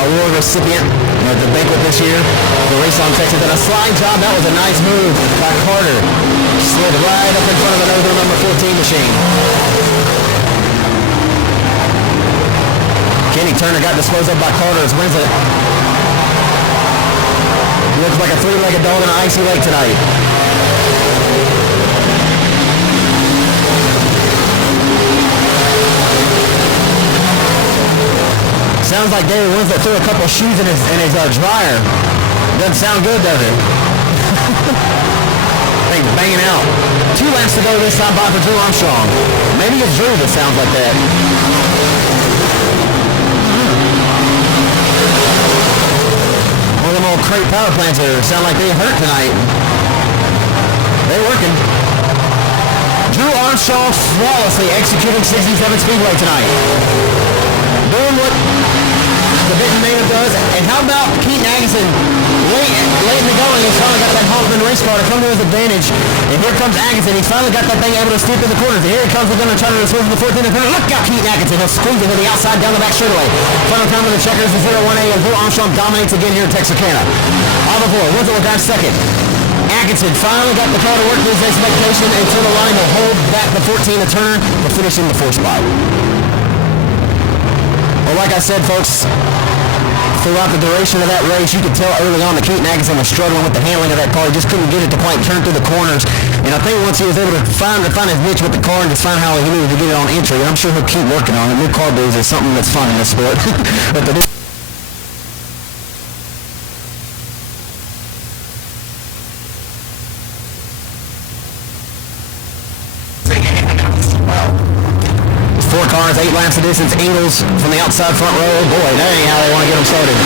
Award recipient at the banquet this year for Race on Texas did a slide job. That was a nice move by Carter. Slid right up in front of the nose of the number 14 machine. Kenny Turner got disposed of by Carter as Winslet. Looks like a three-legged dog in an icy lake tonight. Sounds like David Winslet threw a couple of shoes in his dryer. Doesn't sound good, does it? Thing's banging out. 2 laps to go this time by for Drew Armstrong. Maybe it's Drew that sounds like that. One of them old crate power plants that sound like they hurt tonight. They're working. Drew Armstrong flawlessly executing 67 Speedway tonight. Doing what the Benton native does. And how about Keaton Atkinson late in the going? He's finally got that Hoffman race car to come to his advantage. And here comes Atkinson. He's finally got that thing able to steer through the corners. And here he comes. We're going to try to swing the 14th corner. Look out, Keaton Atkinson. He'll squeeze it to the outside down the back straightaway. Final time of the checkers is 0-1A, and Drew Armstrong dominates again here in Texarkana. On the floor, Winslet will drive second. Atkinson finally got the car to work to his expectation, and to the line will hold back the 14 to Turner to finish in the 4th spot. Well, like I said, folks, throughout the duration of that race, you could tell early on that Keaton Atkinson was struggling with the handling of that car. He just couldn't get it to quite turn through the corners. And I think once he was able to find his niche with the car and just find how he needed to get it on entry, I'm sure he'll keep working on it. New car blues is something that's fun in this sport. But the cars, 8 laps of distance. Ingles from the outside front row. Oh boy, that ain't how they want to get them started.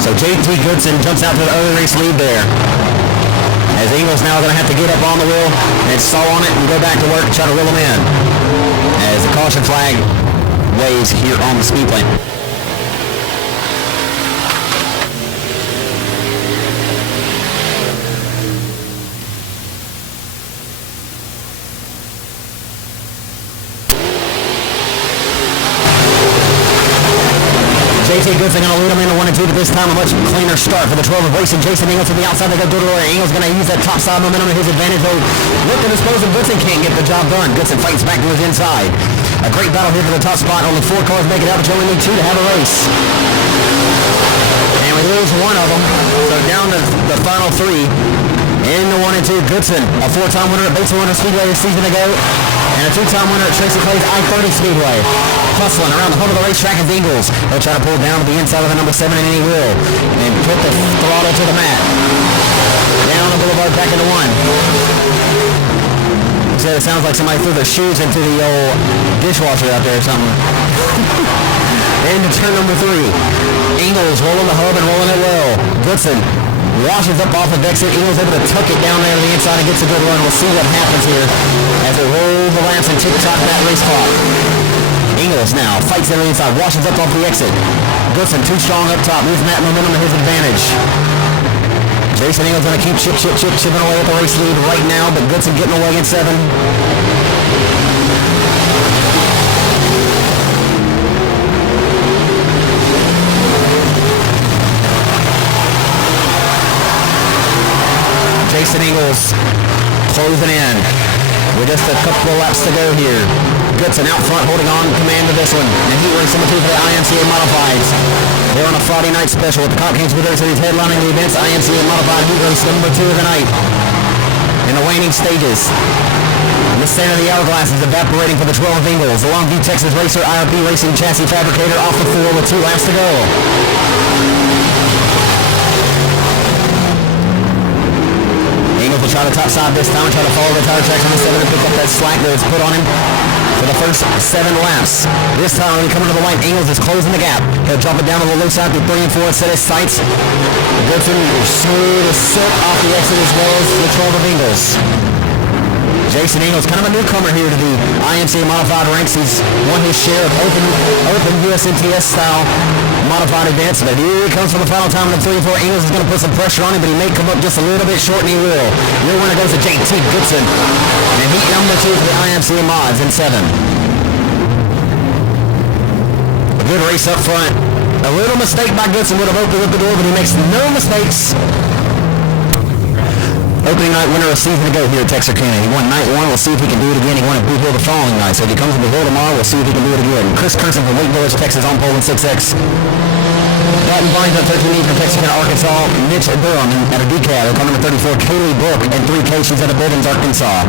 So JT Goodson jumps out to the early race lead there. As Ingles now going to have to get up on the wheel and stall on it and go back to work and try to reel them in. As the caution flag waves here on the speed lane. JT Goodson going to lead him into 1 and 2, but this time a much cleaner start for the 12 of racing. Jason Ingles to the outside. They go door to door. Ingles going to use that top side momentum to his advantage. Though look to dispose of Goodson. Can't get the job done. Goodson fights back to his inside. A great battle here for the top spot. Only 4 cars make it out, but you only need 2 to have a race. And we lose one of them. So down to the final 3. In the 1 and 2, Goodson, a 4-time winner at Batesville Winter Speedway a season ago, and a 2-time winner at Tracy Clay's I-30 Speedway. Hustling around the hub of the racetrack is Ingles. They'll try to pull down to the inside of the number 7, and he will. And put the throttle to the mat. Down the boulevard, back into 1. So it sounds like somebody threw their shoes into the old dishwasher out there or something. Into turn number 3. Ingles rolling the hub and rolling it well. Goodson washes up off of exit. Ingles able to tuck it down there to the inside and gets a good run. We'll see what happens here as they roll the laps and tick-tock that race clock. Ingles now fights there on the inside, washes up off the exit. Goodson too strong up top, moves that momentum to his advantage. Jason Ingles going to keep chipping away at the race lead right now, but Goodson getting away in 7. Jason Ingles closing in with just a couple of laps to go here. Goodson out front holding on command of this one. And heat race number 2 for the IMCA Modifieds. They're on a Friday night special with the Cop Kings Speedway Series headlining the events. IMCA Modified heat race number 2 of the night in the waning stages. The center of the hourglass is evaporating for the 12 Ingles. The Longview Texas Racer IRP Racing Chassis Fabricator off the floor with 2 laps to go. Ingles will try the top side this time and try to follow the tire tracks on the 7 and pick up that slack that was put on him for the first 7 laps. This time when he comes to the white, Ingles is closing the gap. He'll drop it down on the low side through 3 and 4 and set his sights. Goodson will smooth as silk off the exit as well as the 12 of Ingles. Jason Ingles, kind of a newcomer here to the IMCA modified ranks. He's won his share of open USNTS style modified events, but here he comes for the final time in the 3 and 4. Ingles is going to put some pressure on him, but he may come up just a little bit short, and he will. Your winner goes to JT Goodson, and heat number 2 for the IMCA mods in 7. A good race up front. A little mistake by Goodson would have opened up the door, but he makes no mistakes. Opening night winner of season to go here at Texarkana. He won night 1. We'll see if he can do it again. He won at Boot Hill the following night. So if he comes to Boot Hill tomorrow, we'll see if he can do it again. Chris Curson from Wake Village, Texas on pole in 6X. Dalton Barnes at 13E from Texarkana, Arkansas. Mitch Durham at a decal. Car number 34, Kaylee Brooke and 3K. She's at a Bivens, Arkansas.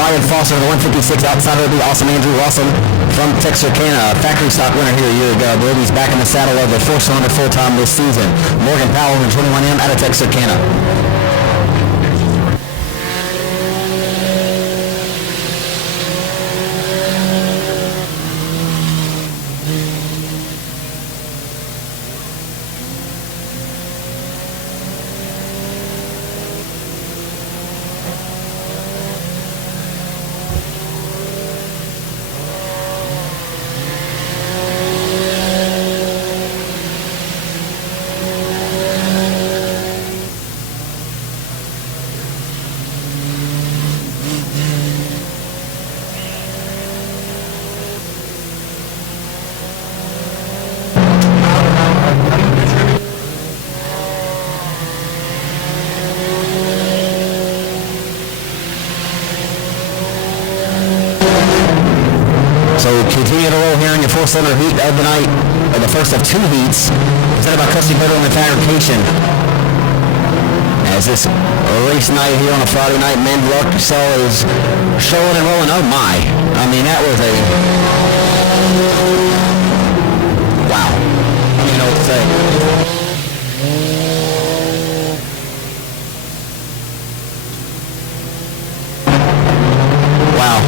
Ryan Foster, the 156 outside of the awesome Andrew Lawson from Texarkana. Factory stock winner here a year ago. He's back in the saddle of the 4-cylinder full-time this season. Morgan Powell from 21M out of Texarkana. So continue to roll here in your 4-cylinder heat of the night, or the first of 2 heats, presented by Custom Pedal and Fabrication. As this race night here on a Friday night, men's luck cell is showing and rolling. Oh my! I mean, that was a wow. I don't even know what to say. Wow.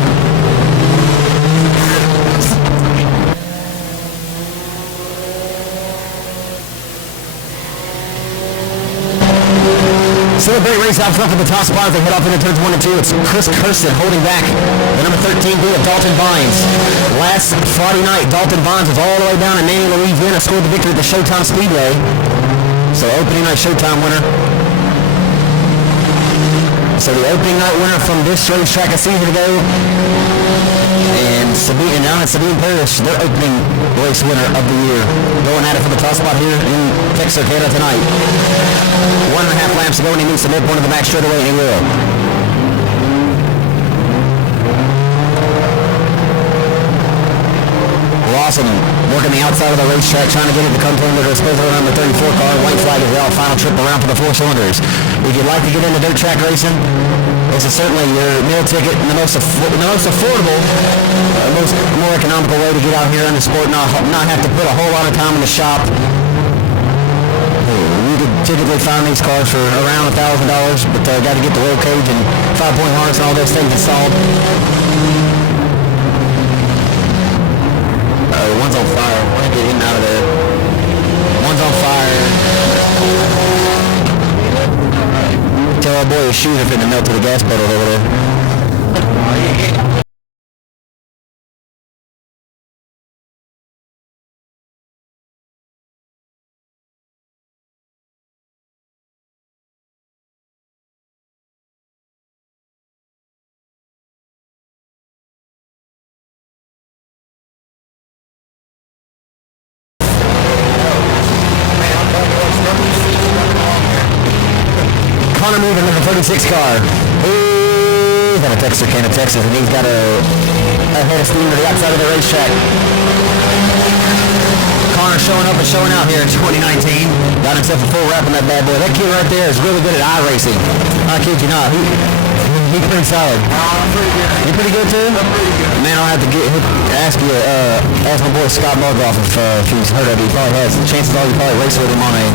Still a great race out front for the top spot as they head off into turns 1 and 2. It's Chris Kirsten holding back the number 13 B of Dalton Vines. Last Friday night, Dalton Vines was all the way down in Manny, Louisiana, scored the victory at the Showtime Speedway. So opening night Showtime winner. So the opening night winner from this racetrack a season ago, and now it's Sabine Parrish, their opening race winner of the year, going at it for the top spot here in Texarkana tonight. 1.5 laps to go, and he meets the midpoint of the back straightaway, and he will. Lawson working the outside of the racetrack, trying to get it to come to him with a disposal around the 34 car. White flag is out. Final trip around for the 4 cylinders. If you'd like to get into dirt track racing, this is certainly your meal ticket and the most affordable, more economical way to get out here in the sport, not have to put a whole lot of time in the shop. You could typically find these cars for around $1,000, but got to get the roll cage and 5-point harness and all those things installed. One's on fire. I want to get in and out of there. One's on fire. Tell our boy his shoes are finna melt to the gas pedal over there. Connor moving in the 36 car. He's out of Texarkana, Texas, and he's got a head of steam to the outside of the racetrack. Connor showing up and showing out here in 2019. Got himself a full wrap on that bad boy. That kid right there is really good at iRacing. I kid you not. He's pretty solid. I'm pretty good. You pretty good too? I'm pretty good. Man, I'll have to ask my boy Scott Margoff if he's heard of it. He probably has. Chances are you probably race with him on an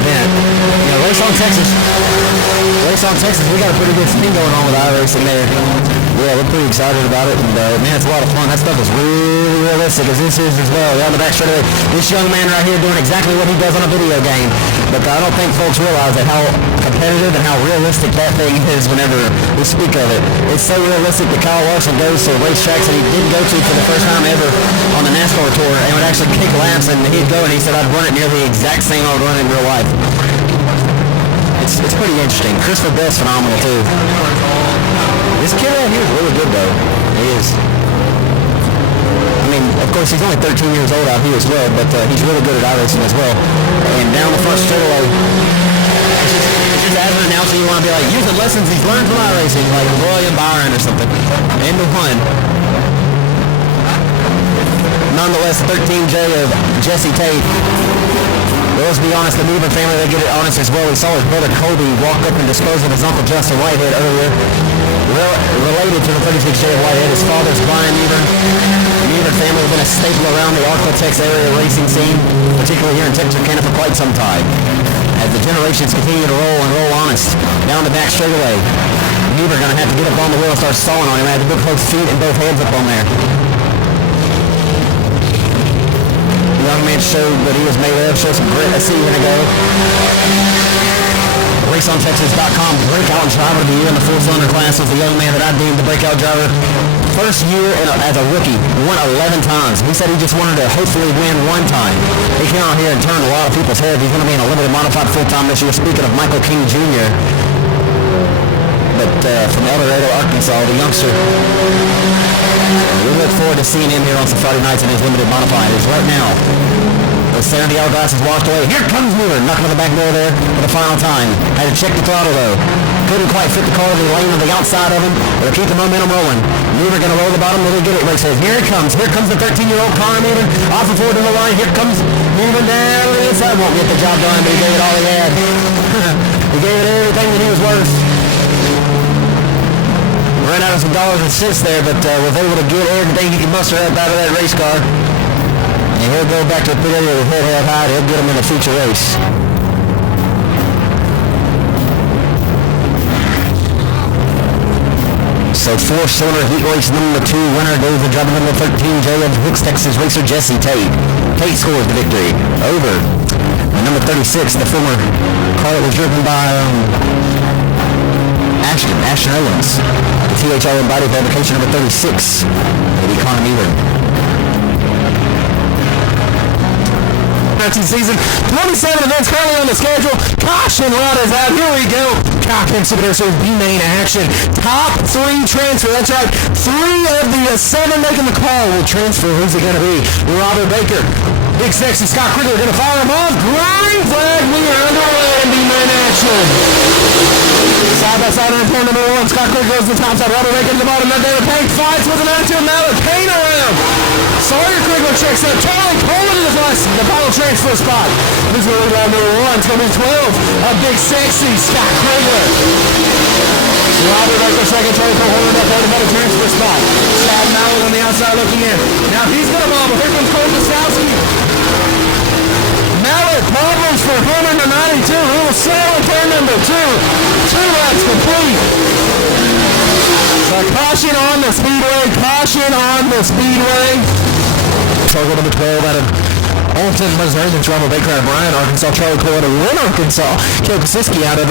event. You know, Race on Texas, we got a pretty good thing going on with iRacing there. Yeah, we're pretty excited about it, and man, it's a lot of fun. That stuff is really realistic, as this is as well. Down the back straight away, this young man right here doing exactly what he does on a video game. But I don't think folks realize that how competitive and how realistic that thing is whenever we speak of it. It's so realistic that Kyle Larson goes to racetracks that he didn't go to for the first time ever on the NASCAR tour, and would actually kick laps, and he'd go and he said, I'd run it nearly the exact same I would run it in real life. It's pretty interesting. Christopher Bell's phenomenal too. This kid right here is really good though. He is. I mean, of course he's only 13 years old out here as well, but he's really good at iRacing as well. And down the front straightaway, it's just as an announcer you want to be like, using lessons he's learned from iRacing, like William Byron or something. Into one. Nonetheless, 13J of Jesse Tate. But let's be honest, the Meaver family, they get it honest as well. We saw his brother Colby walk up and dispose of his uncle Justin Whitehead earlier. Related to the 36J of Whitehead, his father's Brian Meaver. The Meaver family has been a staple around the Arklatex area racing scene, particularly here in Texarkana for quite some time. As the generations continue to roll honest down the back straightaway. Meaver going to have to get up on the wheel and start stalling on him. I had to put both feet and both hands up on there. The young man showed what he was made of, showed some grit a season ago. RaceOnTexas.com breakout driver of the year in the four-cylinder class was the young man that I deemed the breakout driver. First year as a rookie, won 11 times. He said he just wanted to hopefully win one time. He came out here and turned a lot of people's heads. He's going to be in a limited modified full-time this year. Speaking of Michael King Jr., but from El Dorado, Arkansas, the youngster. We look forward to seeing him here on some Friday nights in his limited modified. Right now, the 70 hourglass is washed away. Here comes Mueller, knocking on the back door there for the final time. Had to check the throttle though. Couldn't quite fit the car in the lane on the outside of him. They'll keep the momentum rolling. Mueller going to roll the bottom. Will he get it? Rick says, here it comes. Here comes the 13-year-old Connor Mueller. Off and forward to the line. Here comes Mueller down the inside. Won't get the job done, but he gave it all he had. He gave it everything that he was worth. Ran out of some dollars and cents there, but was able to get everything he could muster up out of that race car. And he'll go back to the pit area with head held high. He'll get him in a future race. So four-cylinder heat race number 2 winner goes the driver number 13J of Hooks, Texas racer Jesse Tate. Tate scores the victory over number 36, the former car that was driven by Ashton Owens. The THR embodied fabrication number 36, the economy winner. Season 27 events currently on the schedule. Caution lot is out. Here we go. IMCA Series B main action. Top 3 transfer. That's right. 3 of the 7 making the call will transfer. Who's it going to be? Robert Baker. Big Sexy Scott Krieger going to fire him off. Green flag. We are underway in B main action. Side by side on turn number 1. Scott Krieger goes to the top side. Robert Baker to the bottom. That David Payne fights with an attitude. Mallard Payne around. Sawyer Krieger checks up. Charlie Coleman to the final transfer spot. Who's going to lead on number 1? It's going to be 12. A Big Sexy Scott Krieger. Robert Baker second. Charlie Coleman up there to the transfer spot. Chad Mallard on the outside looking in. Now he's going to bobble. Here comes Cole Kostowski. Mallard problems for Hunter to 92. He will sail in turn number 2. 2 laps complete. Caution on the Speedway. Caution on the Speedway. Circle number 12 out of Alton, Missouri. That's Robert Baker out of Bryan, Arkansas. Charlie Cole out of Wynn, Arkansas. Joe Kosiski out of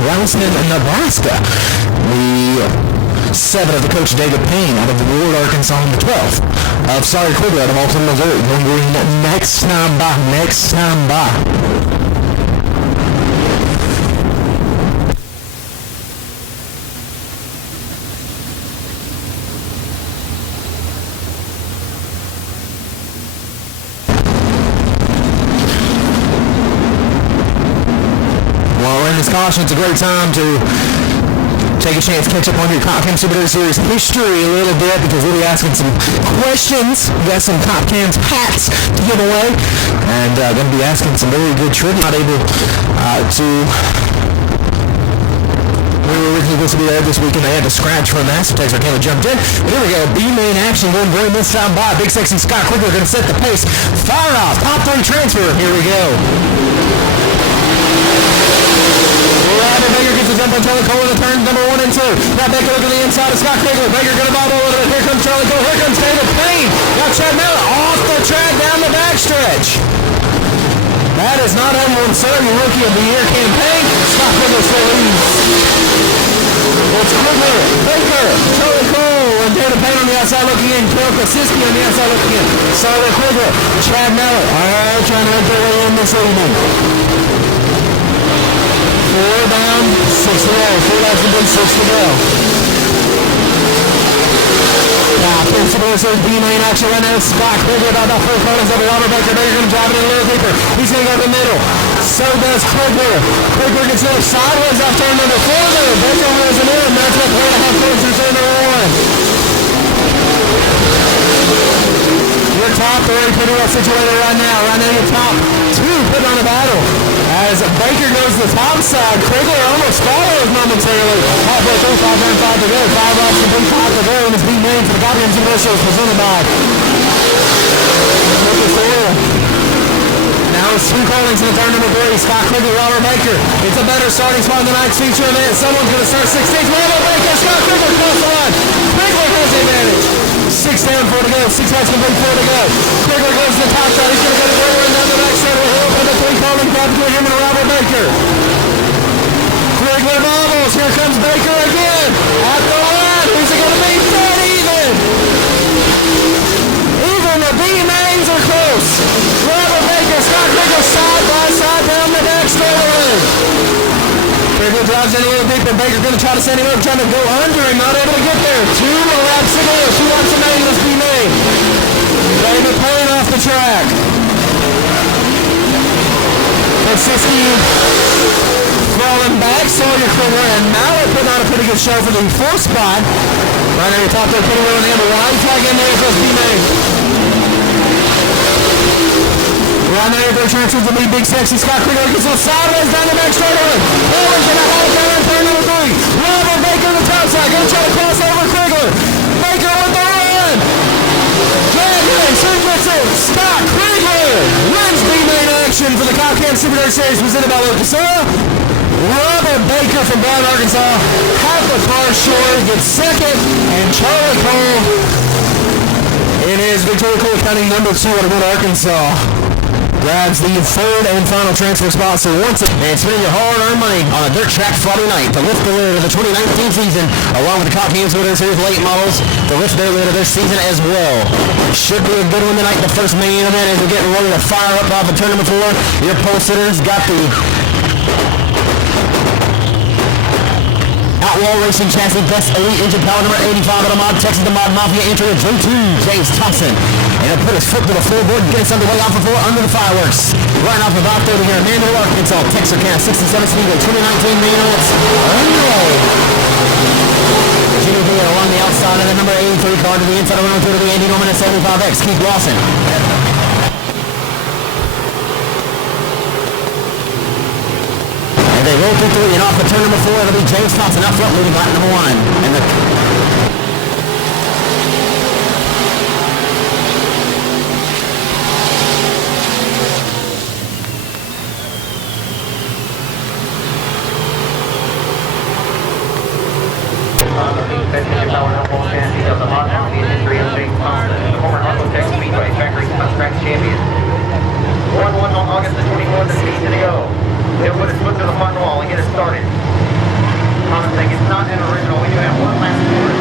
Rouseman, Nebraska. The 7 of the coach David Payne out of Ward, Arkansas. And the 12th of Sawyer Krieger out of Alton, Missouri. Going green next time by. Caution, it's a great time to take a chance to catch up on your Top Cam Super Series history a little bit, because we'll be asking some questions. We got some Top Cam's hats to give away, and going to be asking some very good trivia. Not able to think this will be there this weekend. They had to scratch from that, so Texarkana jumped in. But here we go, B-main action going very this time by. Big Sexy Scott Quigley going to set the pace. Fire off, top 3 transfer. Here we go. Robert Baker gets a jump on Charlie Cole in the turn number 1 and 2. Now Baker looking to the inside of Scott Quigley. Baker going to bobble a little bit. Here comes Charlie Cole. Here comes David Payne. Got Chad Miller off the track down the backstretch. That is not everyone serving Rookie of the Year campaign. Scott Quigley still leads. It's Quigley, Baker, Charlie Cole, and David Payne on the outside looking in. Phil Kosiski on the outside looking in. Sarah Quigley, Chad Miller, all trying to make their way in this evening. 4 down, 6 to go. 4 laps and 6 to go. Now, principal is B-main action right now. Scott Quigley about 4 corners over Robert Baker. Baker going to drive it in a little deeper. He's going to go to the middle. So does Quigley. Quigley gets a little sideways off turn number 4 there. Baker rolls it in. That's what 4.5 corners through turn number 1. Your top 3 pretty well situated right now. Right now your top 2 put on a battle. As Baker goes to the top side, Quigley almost follows momentarily. Halfway through, 5.95 to go. 5 laps and 5 to go. And it's being named for the Goddamn Commercials presented by Now it's 2 callings in the turn number 3. Scott Quigley, Robert Baker. It's a better starting spot in the night's feature event. Someone's going to start 16th. Robert Baker, Scott Quigley across the line. Quigley has the advantage. 6 down, 4 to go. 6 laps complete, 4 to go. Quigley goes to the top side. He's going to go to the over and down the back side of the hill for the 3 calling gap between him and Robert Baker. Quigley bobbles. Here comes Baker again. At the line. Who's it going to be? Dead even. Even the B-mains are close. Robert Baker, Scott Quigley side by side down the back straightaway. Quigley drives in a little deeper. Baker going to try to send him over, trying to go under him, not able to get there. 2 laps to go. 2 laps remaining. This B-main. David Payne off the track. Kosiski falling back. Sawyer Quigley and Mallett putting on a pretty good show for the 4th spot. Right now your top 3 pretty well in the end. Wide flag in there for this B-main. Right now your 3rd transfer to be Big Sexy Scott Quigley gets a sideways down the back straightaway. Bowler's going to have it down in turn number 3. Robert Baker on the top side. Going to try to cross over Quigley. Baker with the run. Drag race. Who gets it? Scott Quigley wins B-main action for the Cowcam Super Dirt Series presented by Lucas Oil. Robert Baker from Brown, Arkansas, half a car short, gets 2nd, and Charlie Cole in his Victoria Cole County number 2 out of Arkansas grabs the 3rd and final transfer spot. So once again, spending your hard-earned money on a dirt track Friday night to lift the lid of the 2019 season, along with the Cowcam Super Dirt Series late models to lift their lid of this season as well. Should be a good one tonight. The first main event as we're getting ready to fire up off of turn number 4. Your pole sitters got the Outlaw Racing Chassis Best Elite Engine Power number 85 of the Mod Texas, the Mod Mafia entry of J2 James Thompson. And he'll put his foot to the floorboard and get us underway off the floor under the fireworks. Right off of about 30 here in Mandeville, Arkansas, Texarkana, 67 Speedway, 2019 main events underway. Jimmy Beal along the outside of the number 83 car to the inside of the 102 to the Andy Norman at 75X. Keith Lawson. They roll through 3 and off the turn number 4. It'll be James Thompson up front leading lap number 1. And the former Texas Speedway factory contract champion. 1-1 on August the 24th, and 8 to go. He'll put his foot to the front wall and get it started. Common thing, it's not an original. We do have 1 last quarter.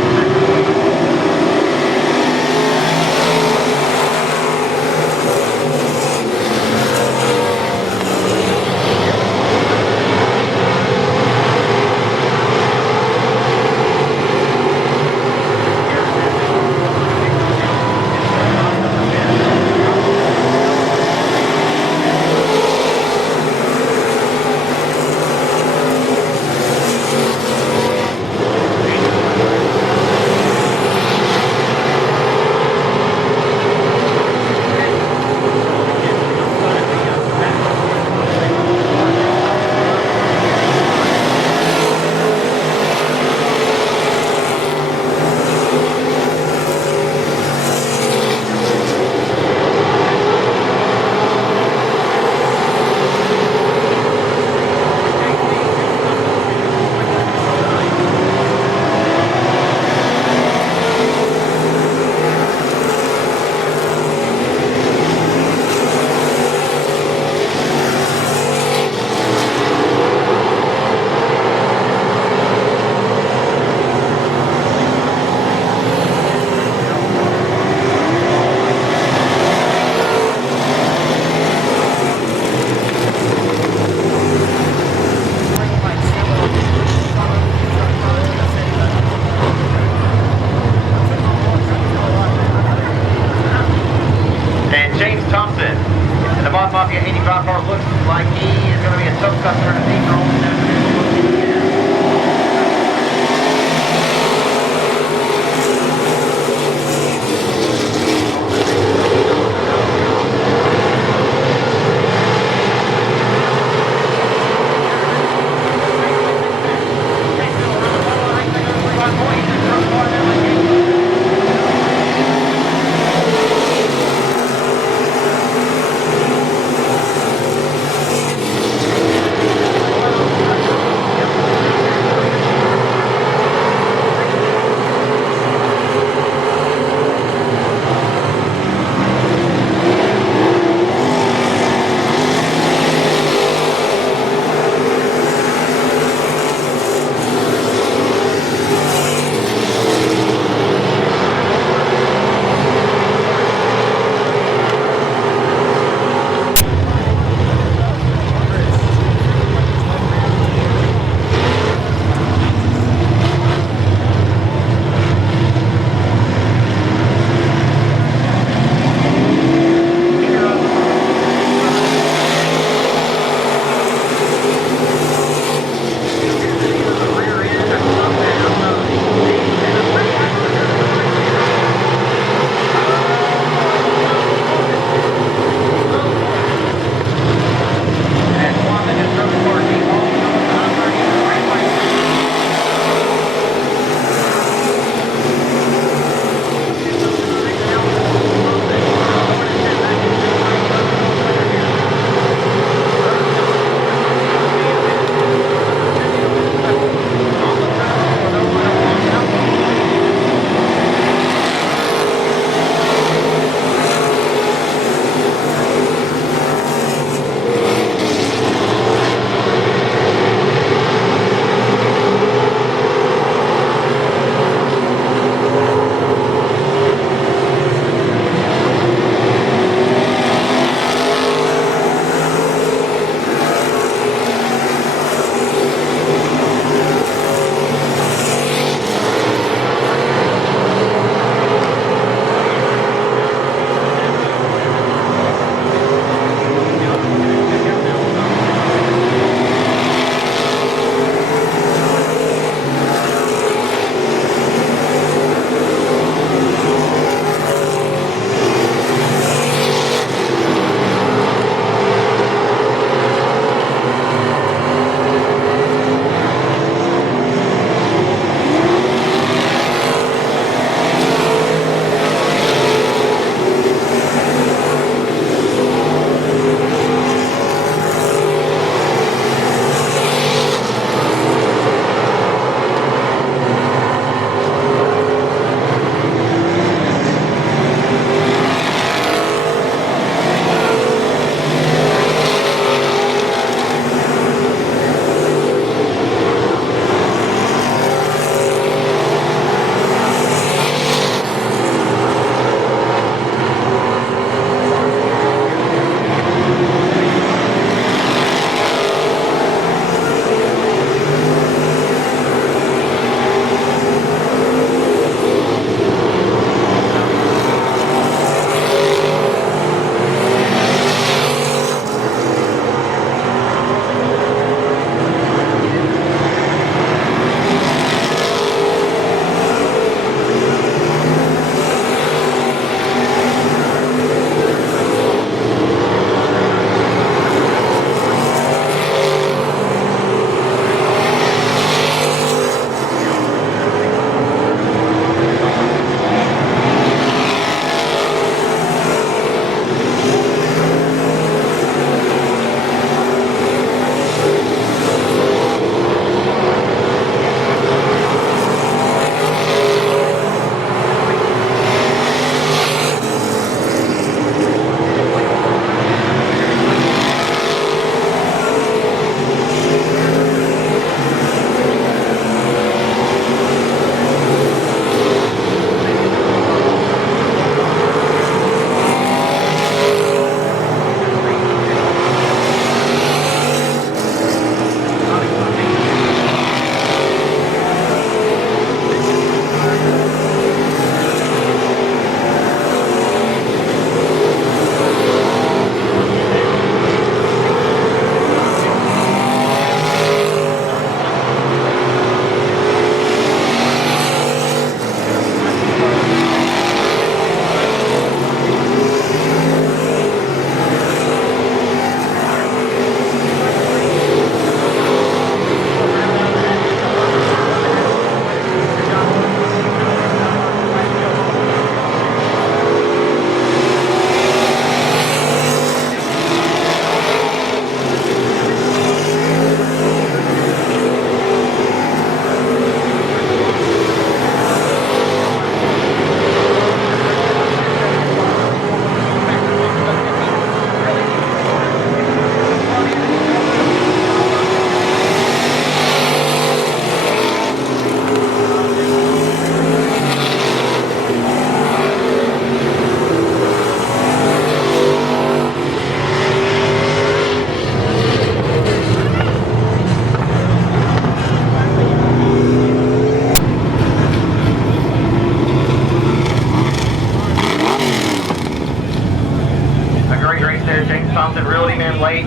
in late.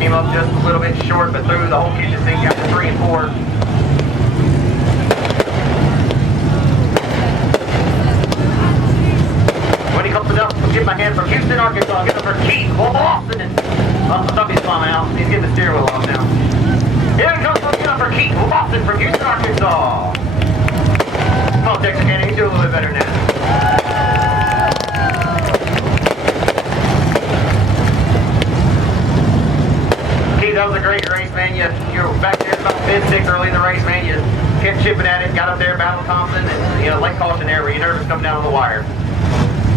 Came up just a little bit short, but through the whole kitchen sink, got to 3 and 4. When he comes up, I'll get my hand from Houston, Arkansas. I'll get him for Keith Lawson. I thought he's falling out. He's getting the steering wheel off now. Here he comes, looking up for Keith Lawson from Houston, Arkansas. Come on, Texarkana, he's doing a little bit better now. Keith, that was a great race, man. You were back there about mid-6 early in the race, man. You kept chipping at it, got up there, battled Thompson, and late caution there. Were you nervous coming down on the wire?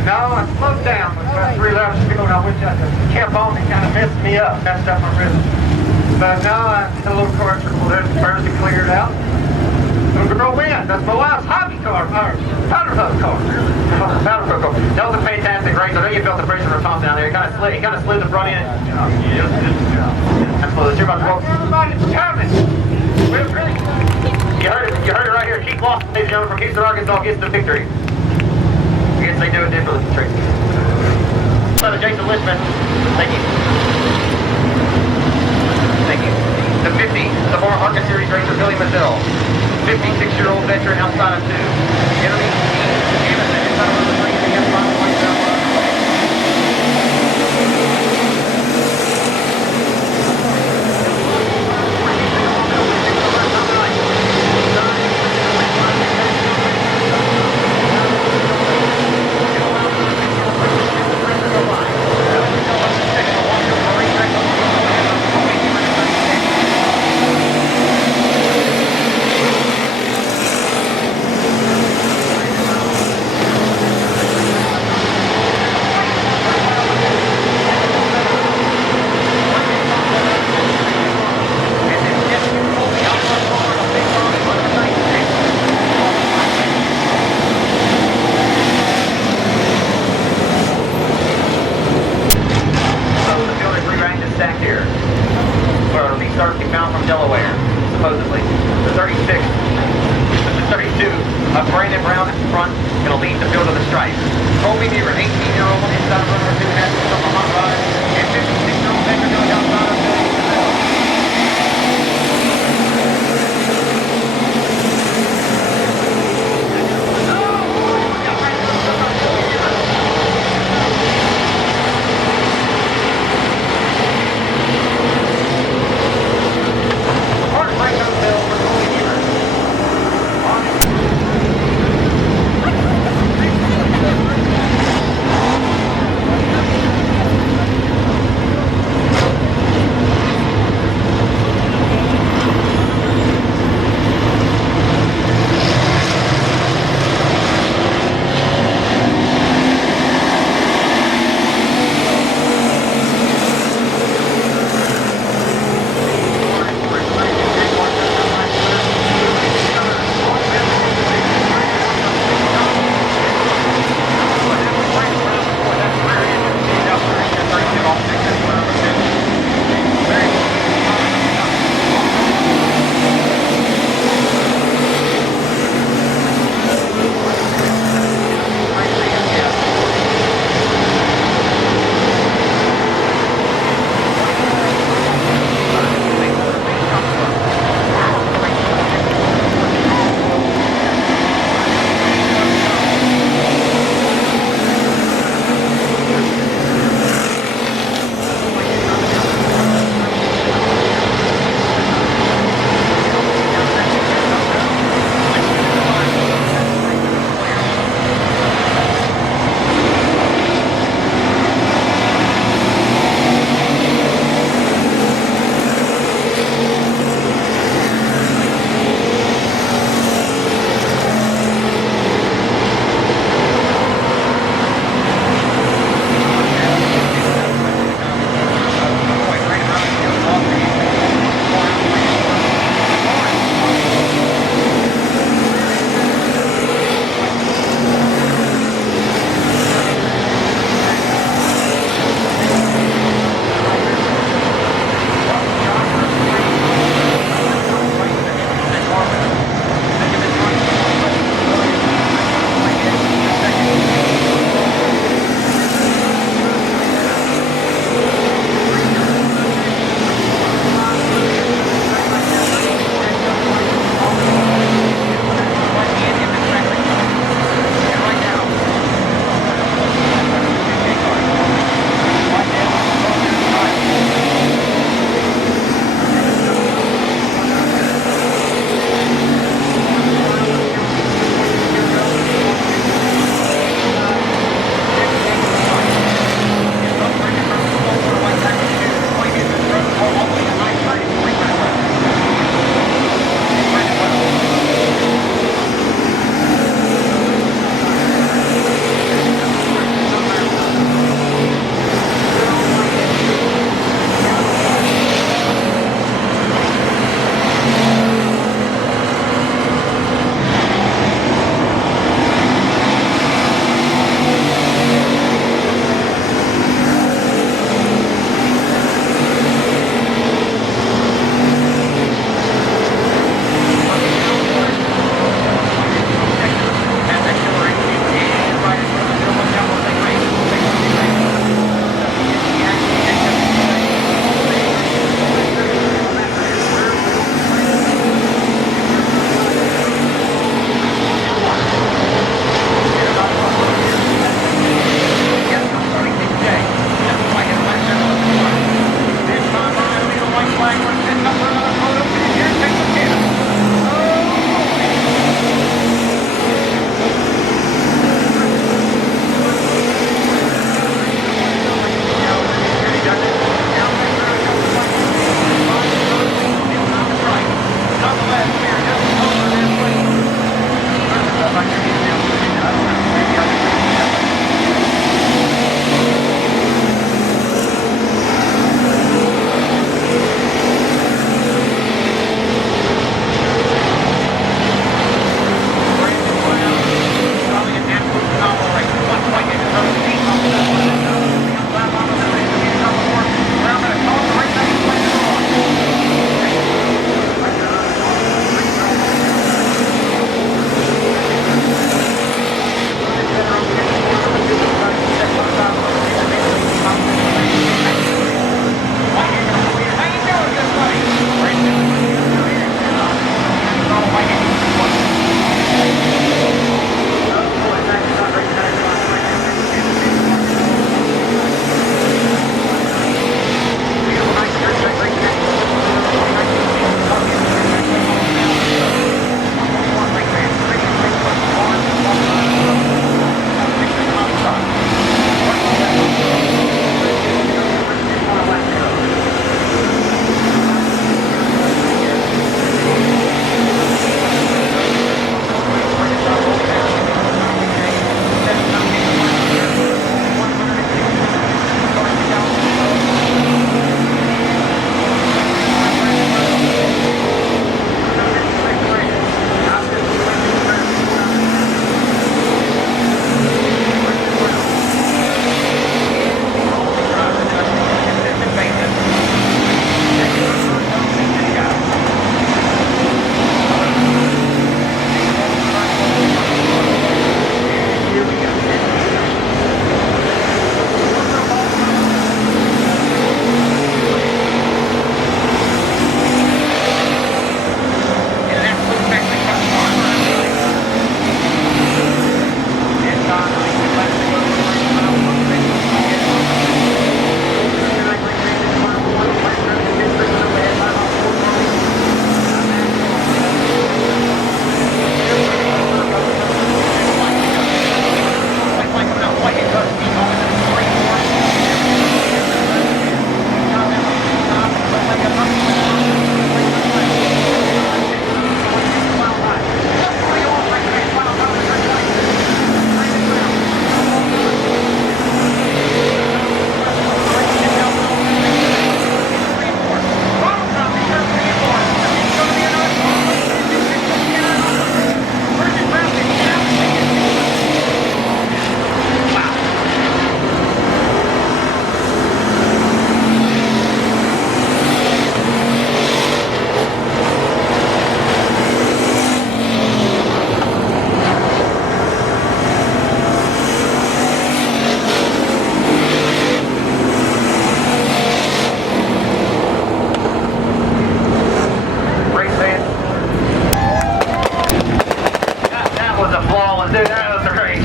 No, I slowed down with about 3 laps to go, and I wish I kept on. It kind of messed me up, messed up my rhythm. But now I had a little car trickle there, first it cleared out. I'm going to win. That's my wife's hobby car, powder puff car. Powder cocoa. That was a fantastic race. I know you felt the pressure from Thompson down there. He kind of slid the front end. That's what you're about to walk. Everybody's coming. We're ready. You heard it right here. Keith Lawson, ladies and gentlemen, from Houston, Arkansas, gets the victory. I guess they do it differently, Tracy. Brother Jason Lishman, thank you. Thank you. The 50, the former ARCA Series racer Billy Mazzell, 56-year-old veteran outside of 2. Jeremy Anderson inside of the 3, and he has 5 points down.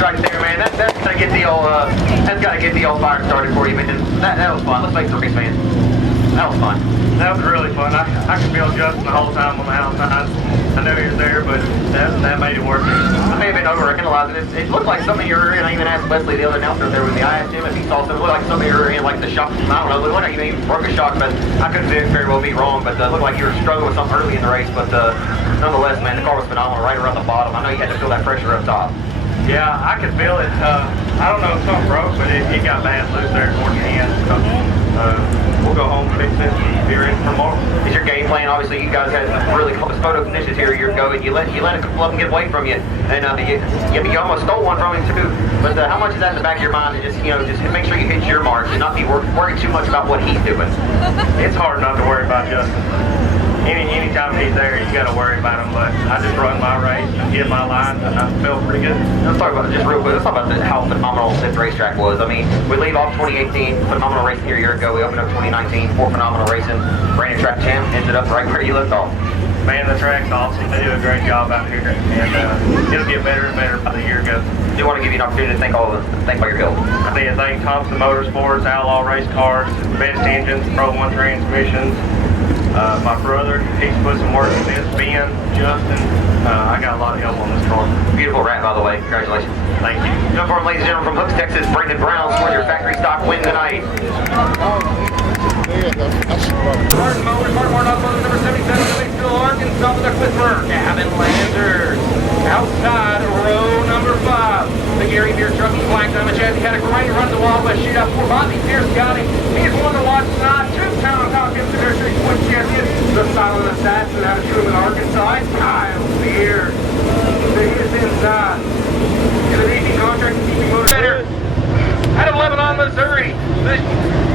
right there, man. That's gotta get the old fire started for you, man. That was fun. Let's make the race, man. That was fun. That was really fun. I could feel Justin the whole time on the outside. I know he was there, but that made it work. I may have been over-recognizing it. It looked like something you were in. I even asked Leslie, the other announcer there with me. I asked him if he saw something. It looked like something you were in, like the shock. I don't know. It looked like you even broke a shock, but I couldn't very well be wrong. But it looked like you were struggling with something early in the race. But nonetheless, man, the car was phenomenal right around the bottom. I know you had to feel that pressure up top. Yeah, I could feel it. I don't know if something broke, but it got bad loose there towards the end. So, we'll go home and fix it. Be ready for tomorrow. Is your game plan? Obviously, you guys had really close photo finishes here a year ago, and you let a couple of them get away from you, and you almost stole one from him too. But how much is that in the back of your mind to just make sure you hit your marks and not be worried too much about what he's doing? It's hard not to worry about Justin. Anytime he's there, you got to worry about him. But I just run my race and hit my line, and I feel pretty good. Let's talk about just real quick. Let's talk about how phenomenal this racetrack was. I mean, we leave off 2018, phenomenal racing here a year ago. We opened up 2019, 4 phenomenal racing. Brand new track champ, ended up right where you left off. Man, the track's awesome. They do a great job out here, and it'll get better and better by the year goes. I do want to give you an opportunity to thank about your help. I need to thank Thompson Motorsports, Outlaw Race Cars, Best Engines, Pro 1 Transmissions. My brother, he's put some work in this. Ben, Justin, I got a lot of help on this car. Beautiful wrap, by the way. Congratulations. Thank you. Jump for him, ladies and gentlemen, from Hooks, Texas, Brandon Brown scored your factory stock win tonight. Martin Mowers, Martin up on number 77, Statesville, Arkansas with a Clipper. Gavin Landers outside row number 5. The Gary Beer truck is black diamond chassis category. Runs the Wild West shootout for Bobby Pierce got him. He's one to watch tonight. 2-time top considered point champion. The silent assassin out of Truman, Arkansas. It's Kyle Beer. He is inside. In an easy contract with TV Motor Center. Out of Lebanon, Missouri. The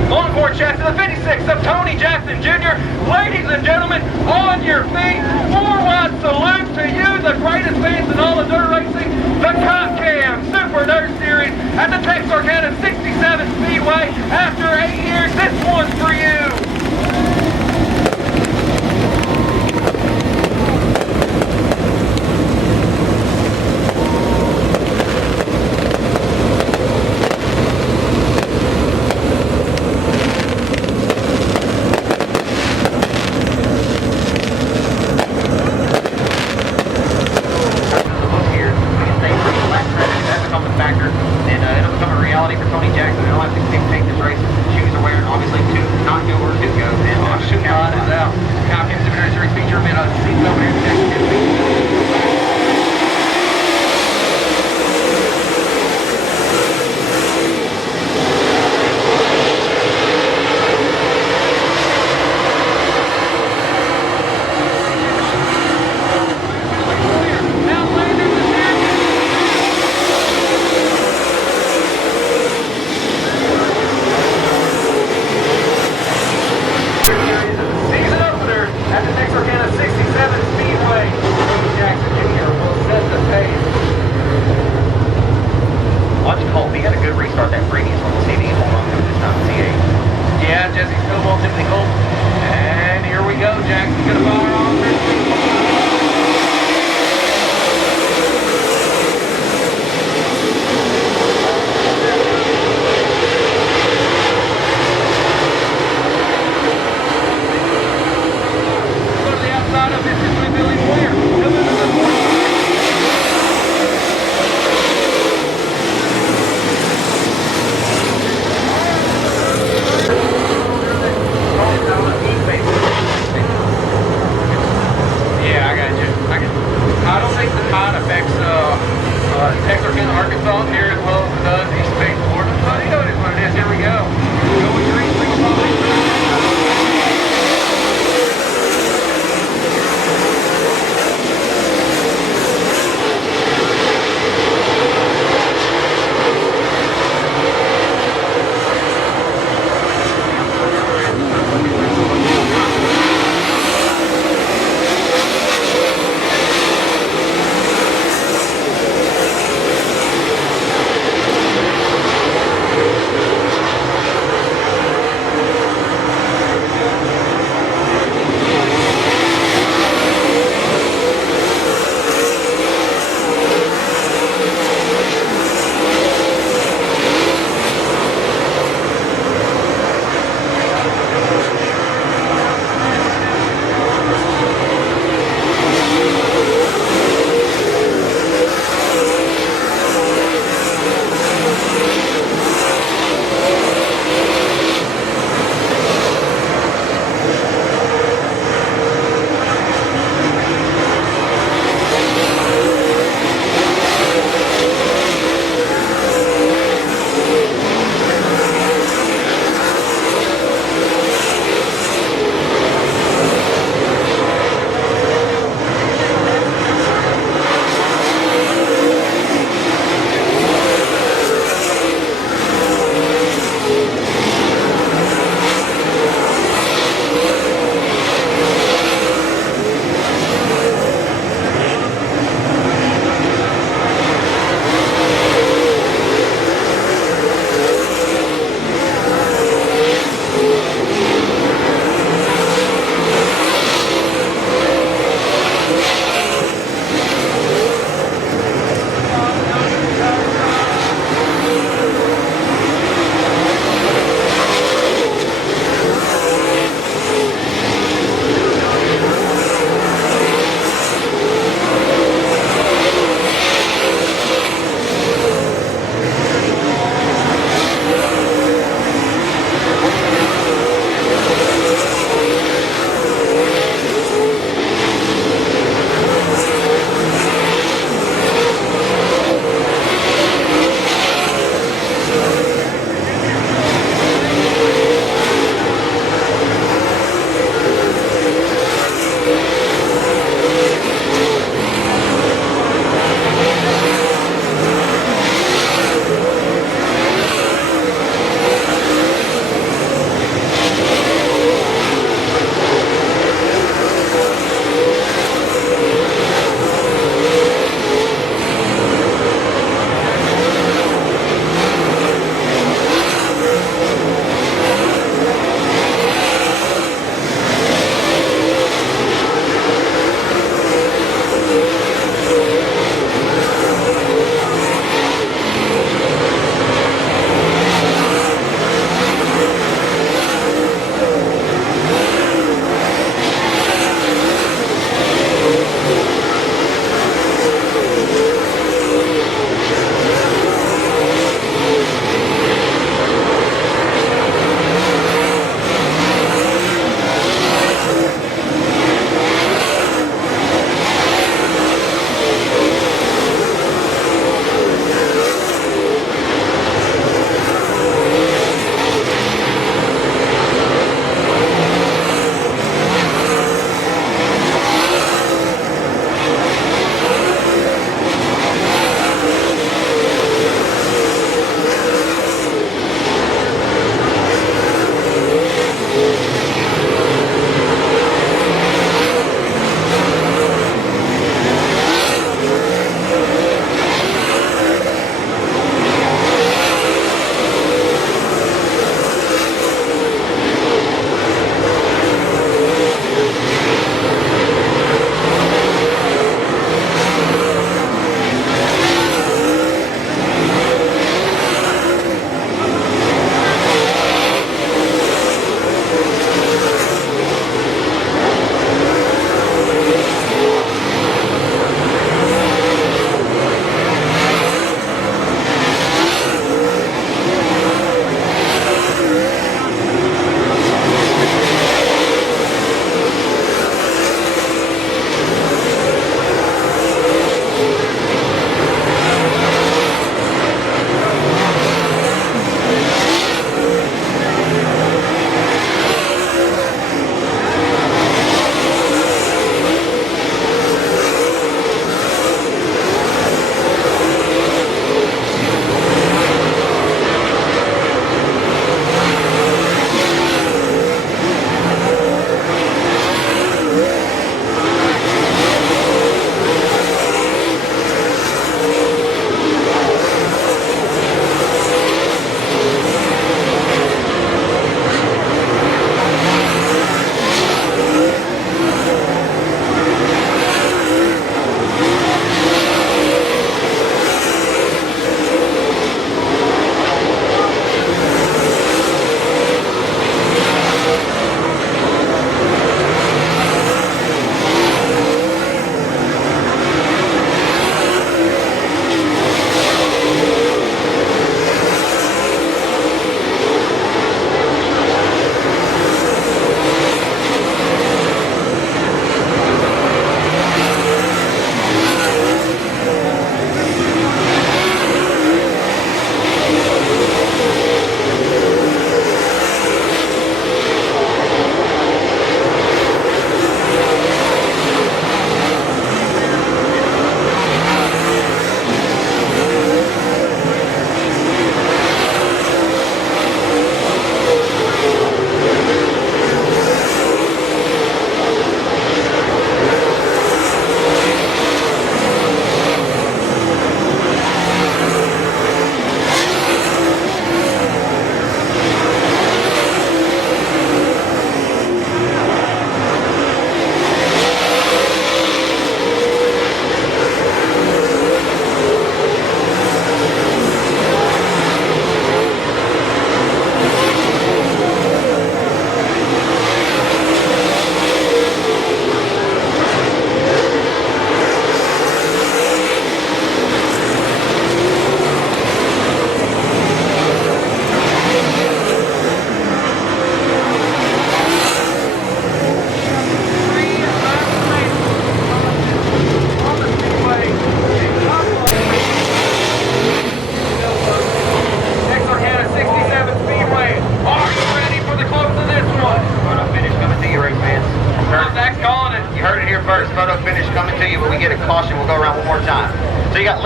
Longhorn chassis, the 56 of Tony Jackson Jr. Ladies and gentlemen, on your feet, 4-wide salute to you, the greatest fans in all of dirt racing, the Cop Cam Super Dirt Series at the Texarkana 67 Speedway. After 8 years, this one's for you. Texarkana, Arkansas, near as well as it does East Bay, Florida. So you know it is what it is. Here we go. Go with your East Bay,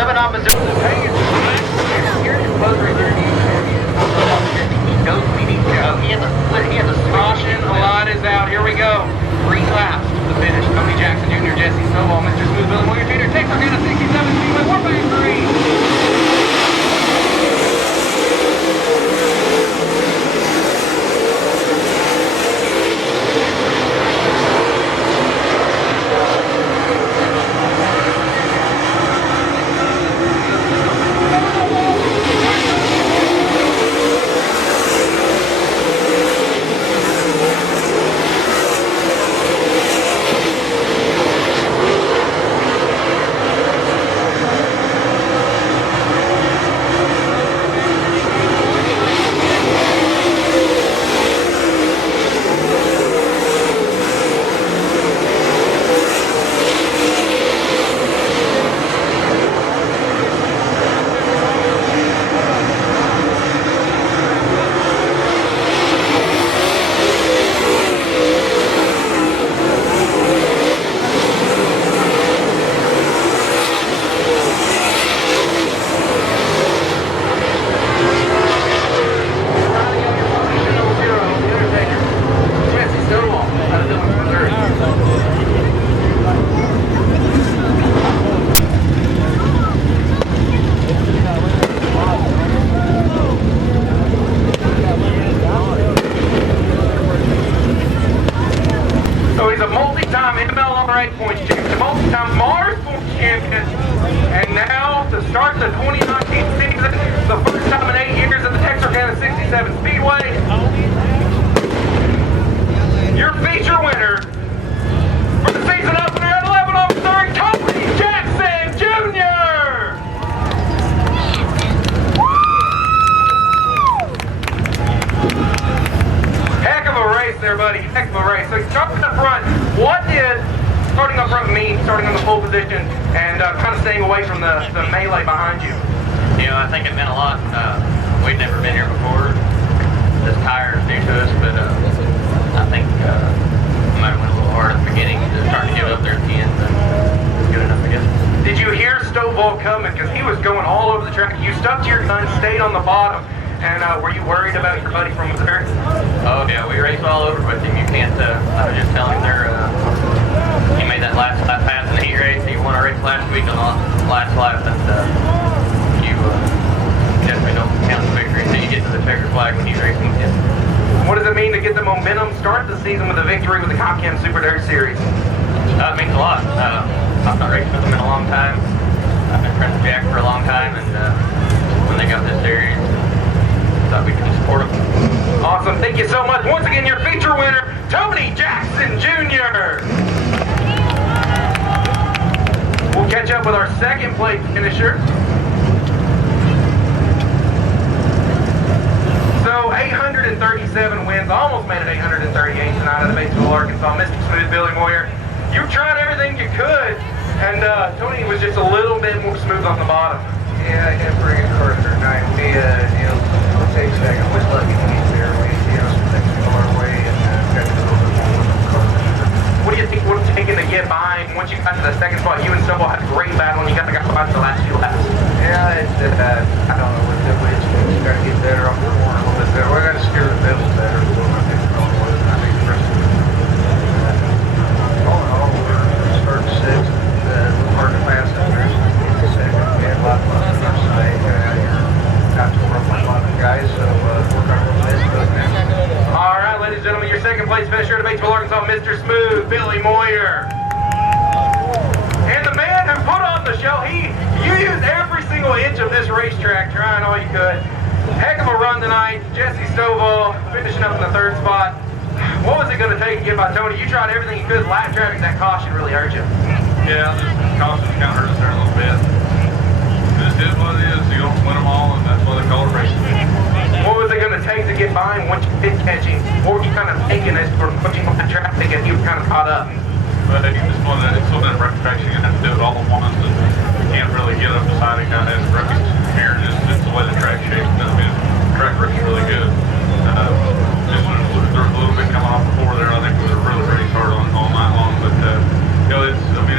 Lebanon, Missouri. Caution, a lot is out. Here we go. 3 laps to the finish. Tony Jackson Jr., Jesse Snowball, Mr. Smooth, Billy Moyer Jr., Texarkana 67, Speedway, Warfare 3. So he's a multi-time ML on 8 points champion, a multi-time Mars points champion, and now to start the 2019 season, the first time in 8 years at the Texarkana 67 Speedway, your feature winner for the season opener at 11 Missouri, Tony Jackson Jr. Heck of a race there, buddy. Heck of a race. So starting up front, what did starting up front mean, starting on the pole position and kind of staying away from the melee behind you? You know, I think it meant a lot. We'd never been here before. This tire is new to us, but I think we might have went a little hard at the beginning, just starting to give up there at the end, but it's good enough, I guess. Did you hear Stovall coming? Because he was going all over the track. You stuck to your gun, stayed on the bottom. And were you worried about your buddy from Missouri? Oh yeah, we raced all over with him. You can't, I was just telling him there, he made that last lap pass in the heat race. He won a race last week on the last lap, and you definitely don't count the victory until you get to the checkered flag when he's racing with him. What does it mean to get the momentum, start the season with a victory with the Comcam Super Dirt Series? It means a lot. I've not raced with him in a long time. I've been friends with Jack for a long time, and when they got this series, thought we could support him. Awesome. Thank you so much. Once again, your feature winner, Tony Jackson Jr. We'll catch up with our second place finisher. So 837 wins, almost made it 838 tonight out of Batesville, Arkansas. Mr. Smooth, Billy Moyer. You tried everything you could, and Tony was just a little bit more smooth on the bottom. Yeah, I got a pretty good car tonight. We, I'll take a second. I was lucky to get there. We, some things go our way and got to go a little more with the car. What do you think would have taken to get by? Once you got to the second spot, you and Stovall had a great battle, and you got to by the last few laps. Yeah, it's, I don't know what the way it's going. You got to get better off the corner a little bit better. We got to steer the middle better. So I think it's all was. I think the rest of it. All in all, we're starting 6th. A little hard to pass up there. Second, we had a lot of fun on our side. Got to work with a lot of guys, so we're going to miss those now. All right, ladies and gentlemen, your second place finisher at Batesville, Arkansas, Mr. Smooth, Billy Moyer. And the man who put on the show, you used every single inch of this racetrack, trying all you could. Heck of a run tonight. Jesse Stovall finishing up in the 3rd spot. What was it going to take to get by Tony? You tried everything you could. Lap traffic, that caution really hurt you. Yeah, the caution kind of hurt us there a little bit. This is what it is. You don't win them all, and that's why they call it racing. What was it going to take to get by him once you did catch him? What were you kind of thinking as you were pushing on the traffic and you were kind of caught up? But you just want to, it's one of the racetracks, you have to do it all at once, and you can't really get up beside it kind of as rookies here. Just the way the track shapes. I mean, the track works really good. Just when there was a little bit coming off before there, I think we were really raced hard on all night long. But,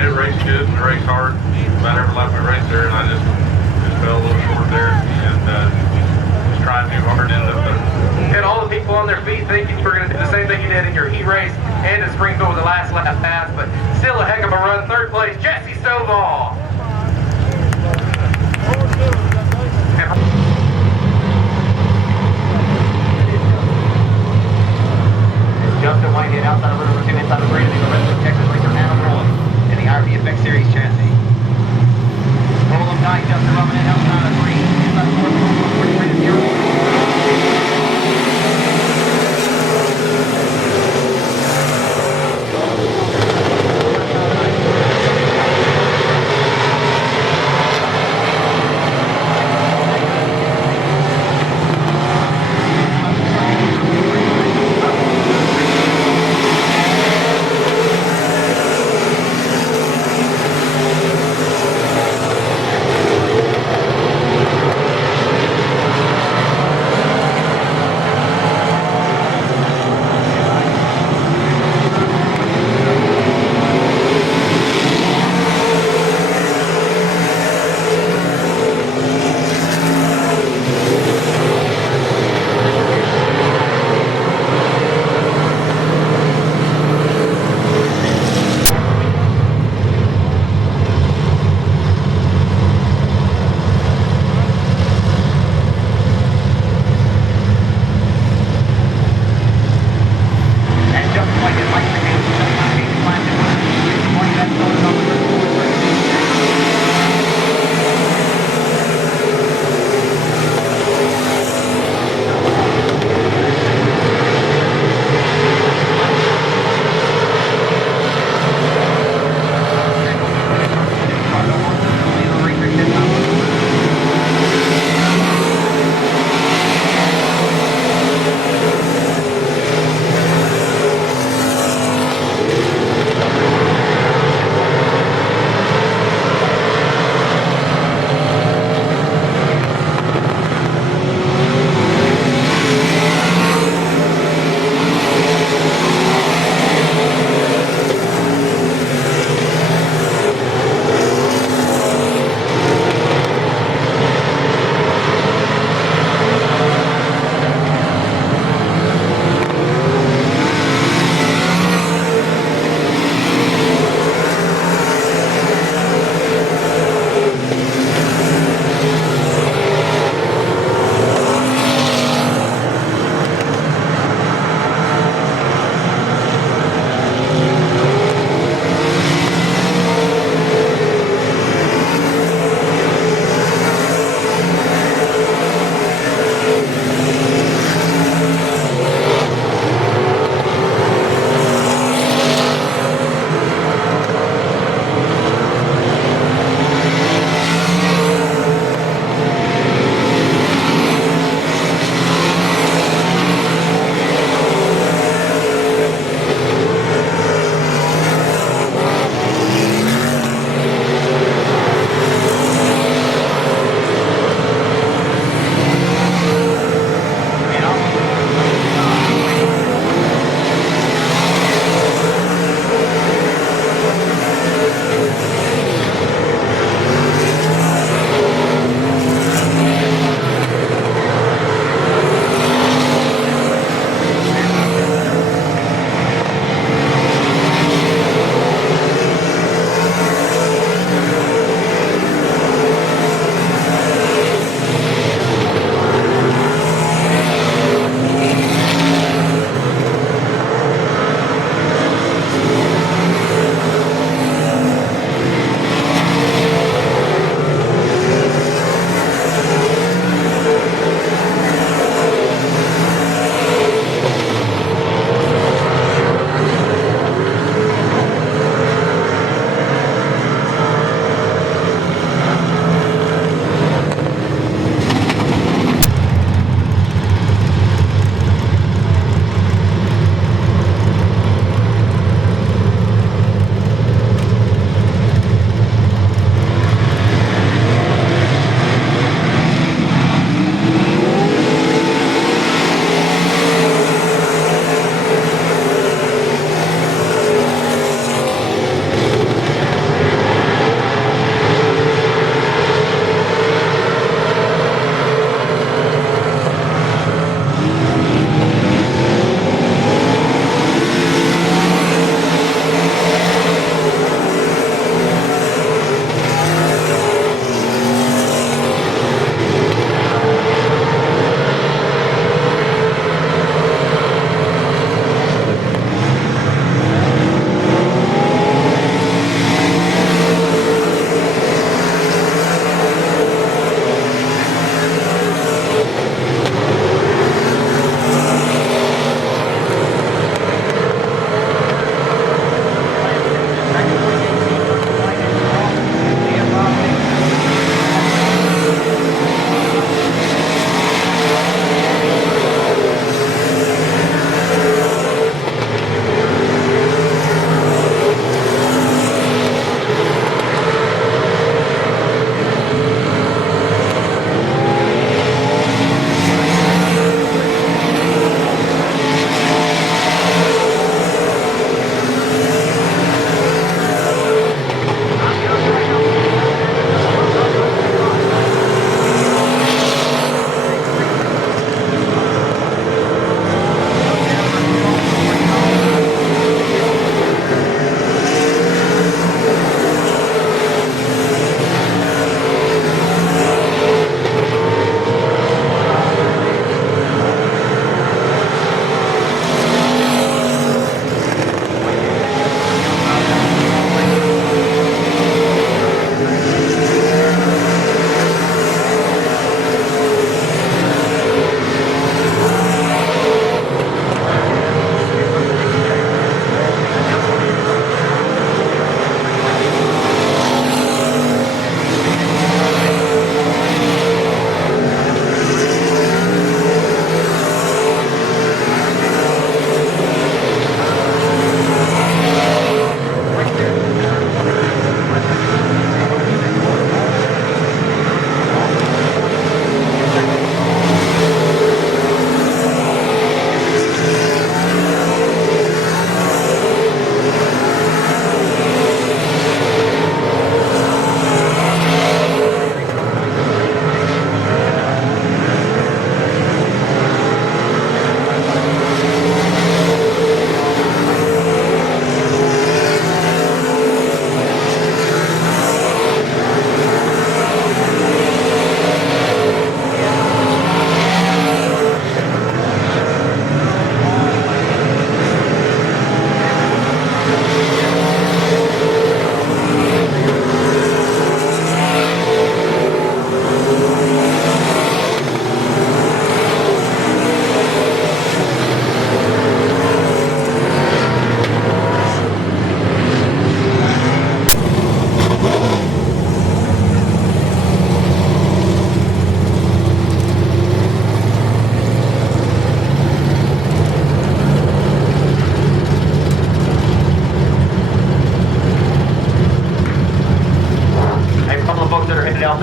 it raced good, we raced hard about every lap we raced there, and I just heartbeat, thinking you were going to do the same thing you did in your heat race and in Springfield with the last lap pass, but still a heck of a run. Third place, Jesse Stovall. Justin Whitehead outside of number 2 inside the green. The rest of Texas racer Adam Roy in the IRVFX Series chassis. Roll them tight, Justin Robinette outside of 3 inside the 4.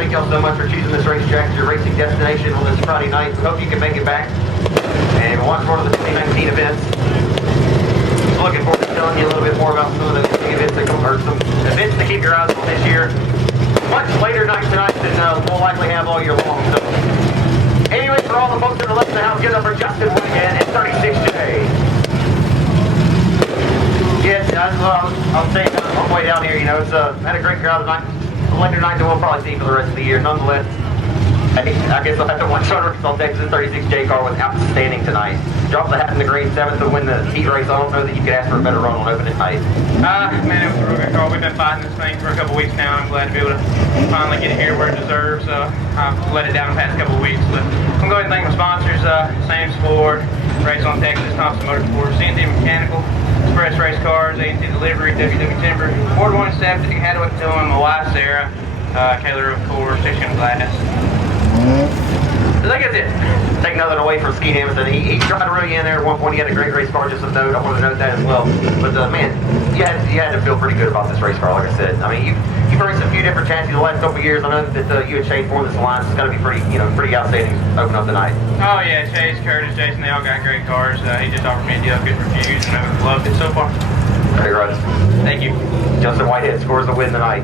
thank y'all so much for choosing this racetrack as your racing destination on this Friday night. We hope you can make it back and watch one of the 2019 events. Looking forward to telling you a little bit more about some of the events that come, or some events to keep your eyes on this year. Much later night tonight than we'll likely have all year long. So, anyway, for all the folks that are listening, how give it up for Justin Wiggin and 36J. Yeah, I was saying on the way down here, you know, it's had a great crowd tonight. A later night than we'll probably see for the rest of the year. Nonetheless, I guess I'll have to watch on Texas 36J car was outstanding tonight. Dropped the hat in the green 7th to win the heat race. I don't know that you could ask for a better run on opening night. Man, it was a real good car. We've been fighting this thing for a couple weeks now. I'm glad to be able to finally get it here where it deserves. I've let it down the past couple of weeks, but I'm going to thank my sponsors, Sam's Ford, Race on Texas, Thompson Motorsports, C&D Mechanical, Express Race Cars, A&T Delivery, WW Timber, Ford 170, Hadwick Tillman, my wife Sarah, Kaylor of course, Texarkana Glass. So I guess it. Take nothing away from Skeet Emerson. He tried to really in there at one point. He had a great race car, just a note. I want to note that as well. But man, you had to feel pretty good about this race car, like I said. I mean, you've raced a few different chassis the last couple of years. I know that you and Chase formed this alliance. It's got to be pretty outstanding to open up tonight. Oh yeah, Chase, Curtis, Jason, they all got great cars. He just offered me a deal, good reviews, and I've loved it so far. Congrats. Thank you. Justin Whitehead scores the win tonight.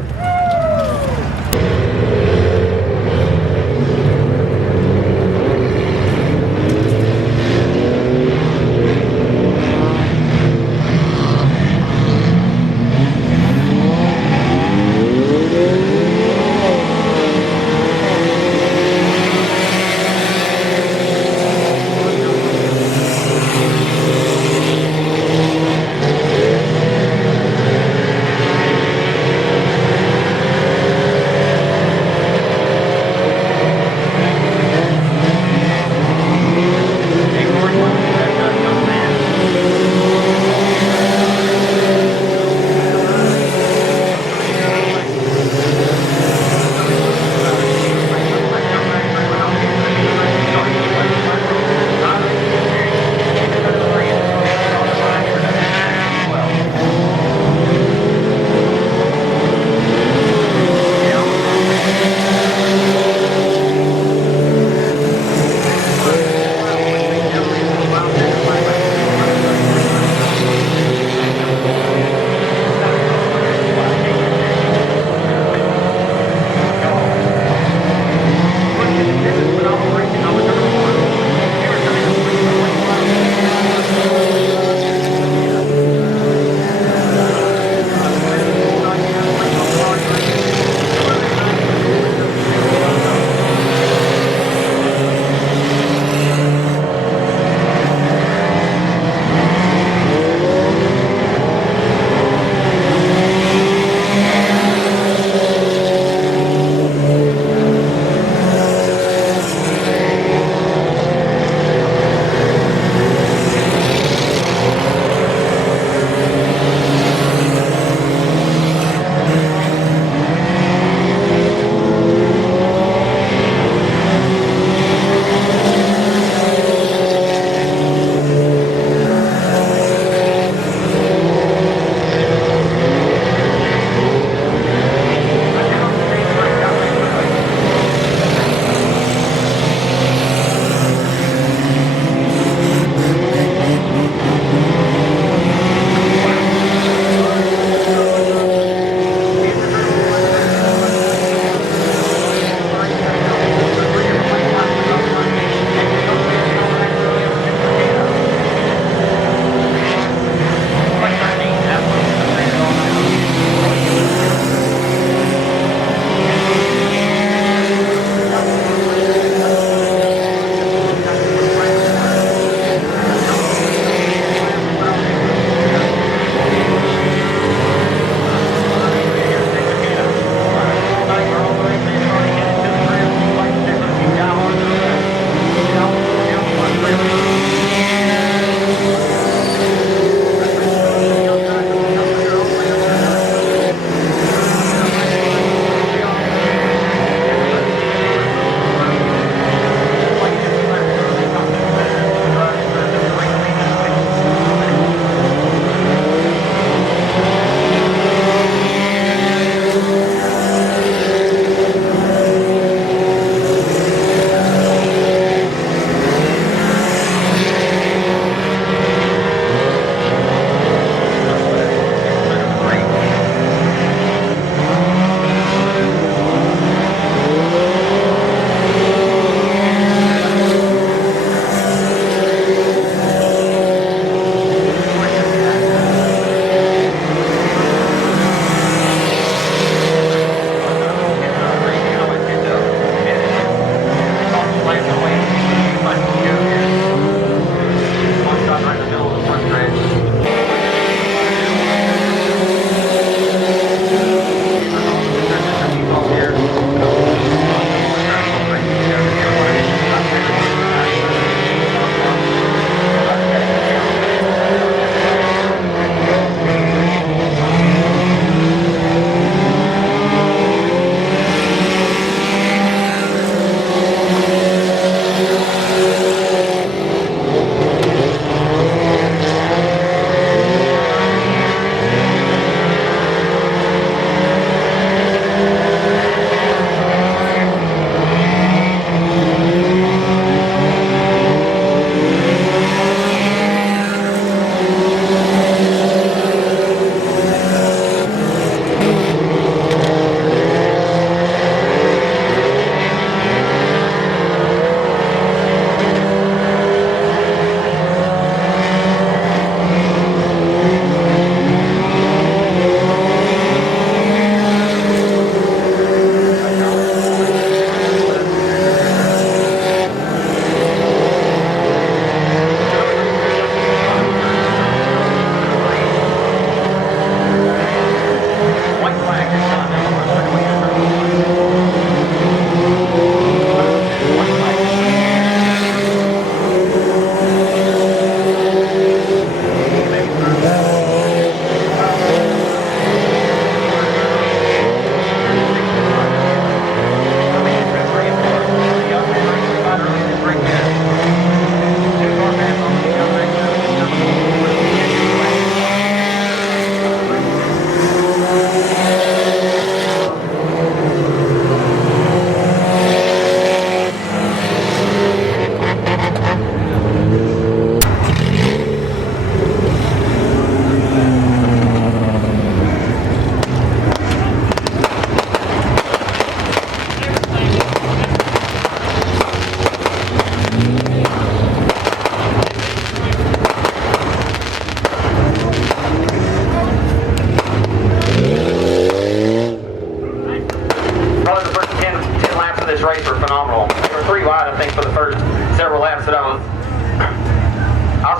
home. We were 3 wide, I think, for the first several laps that I was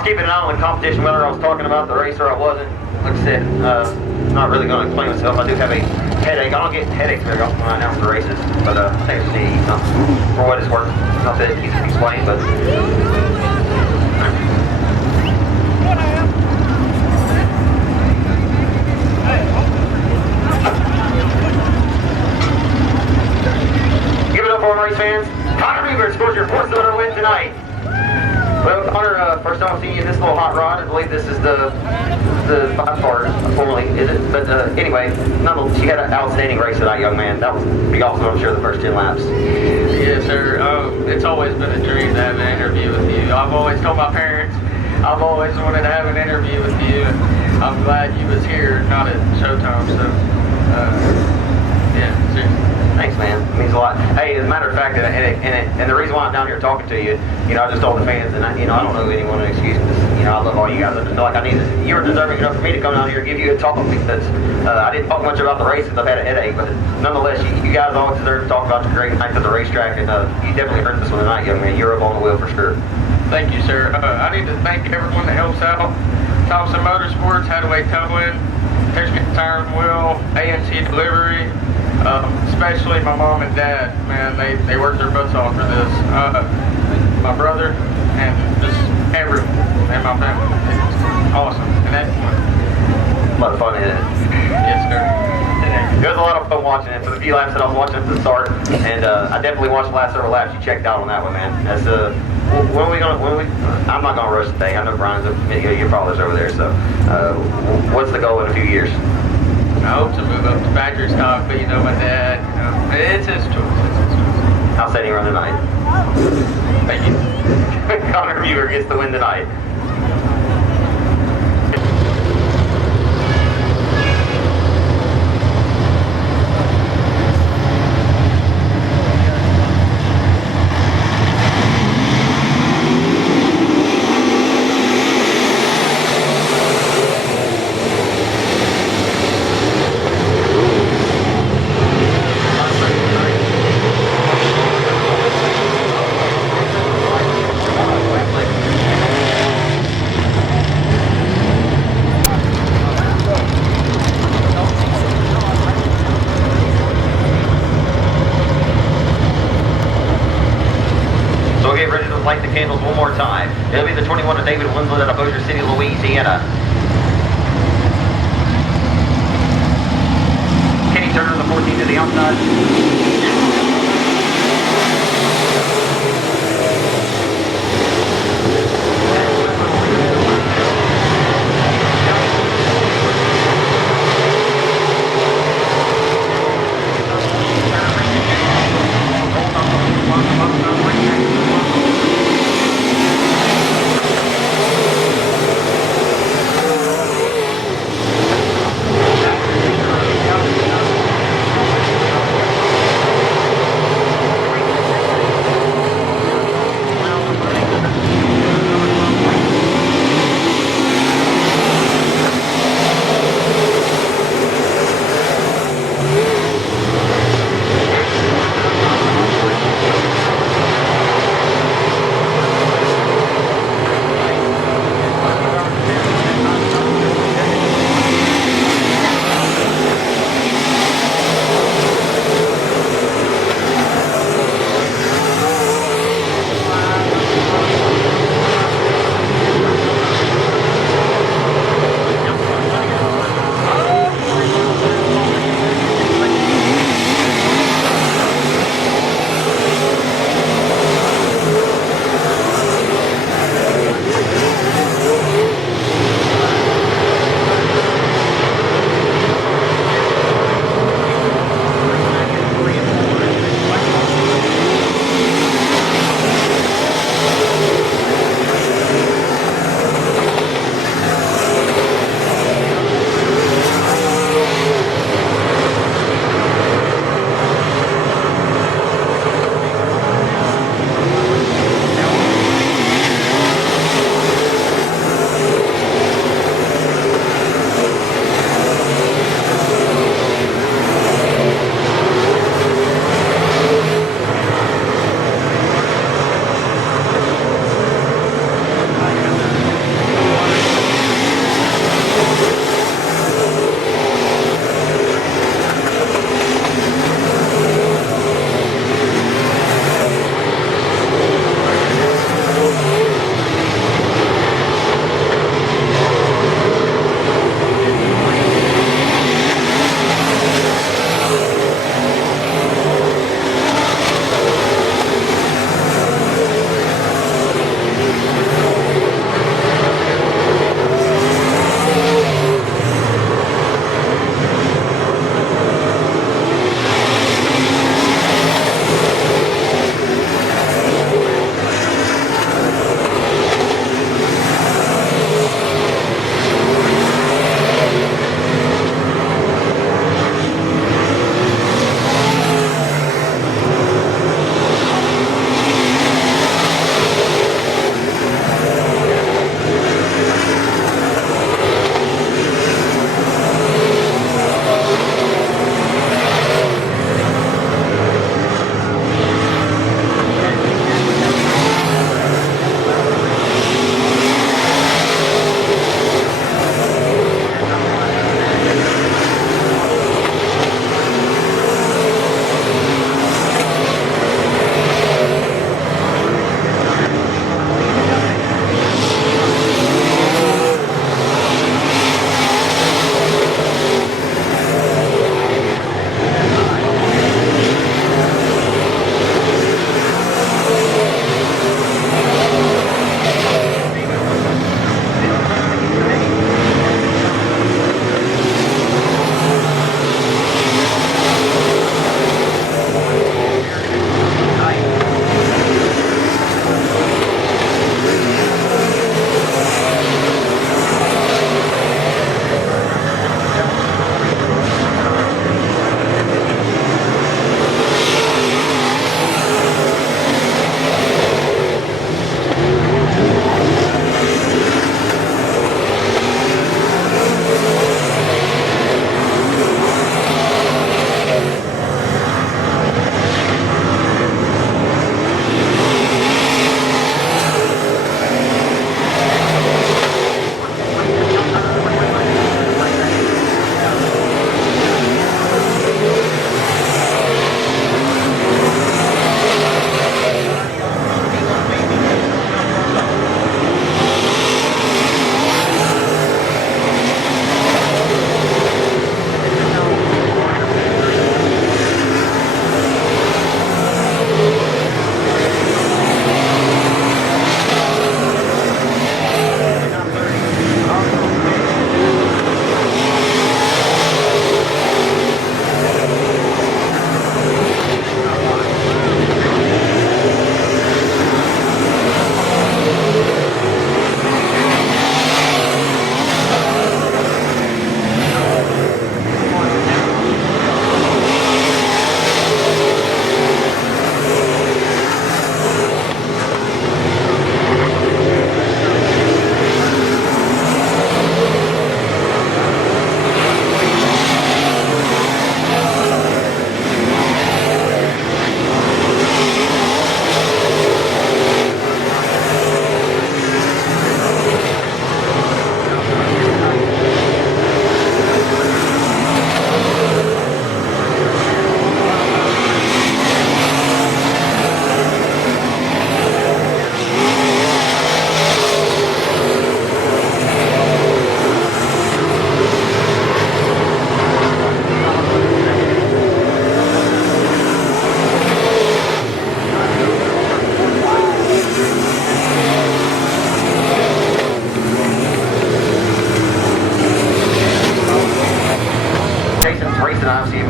keeping an eye on in competition, whether I was talking about the race or I wasn't. Like I said, not really going to explain myself. I do have a headache. I don't get headaches very often when I announce the races, but I think I just need to eat something for what it's worth. Not that it needs to be explained, but... Give it up for race fans. Connor Beaver scores your 4th cylinder win tonight. Well, Connor, first time seeing you in this little hot rod. I believe this is the 5-star, formerly, is it? But anyway, she had an outstanding race tonight, young man. That was pretty awesome, I'm sure, the first 10 laps. Yes, sir. It's always been a dream to have an interview with you. I've always told my parents I've always wanted to have an interview with you. I'm glad you was here, not at Showtime. So, yeah, seriously. Thanks, man. It means a lot. Hey, as a matter of fact, and the reason why I'm down here talking to you, I just told the fans, and I don't know anyone to excuse this. I love all you guys. I just feel like I need this. You're deserving enough for me to come down here and give you a talk. Because I didn't talk much about the race because I've had a headache, but nonetheless, you guys always deserve to talk about the great nights of the racetrack, and you definitely earned this one tonight, young man. You're up on the wheel for sure. Thank you, sir. I need to thank everyone that helps out. Thompson Motorsports, Hadaway Towing, Texarkana Tire and Wheel, IMCA Delivery. Especially my mom and dad, man, they worked their butts off for this. My brother and just everyone and my family. It's awesome. And that's A lot of fun in it. yes, sir. It was a lot of fun watching it. For the few laps that I was watching at the start, and I definitely watched the last several laps. You checked out on that one, man. That's when are we gonna? I'm not gonna rush today. I know Brian's your father's over there. So, what's the goal in a few years? I hope to move up to factory stock, but my dad, it's his choice. Outstanding run tonight. Thank you. Connor Beaver gets the win tonight. Light the candles one more time. It'll be the 21 of David Winslet out of Bossier City, Louisiana. Kenny Turner, the 14 to the outside.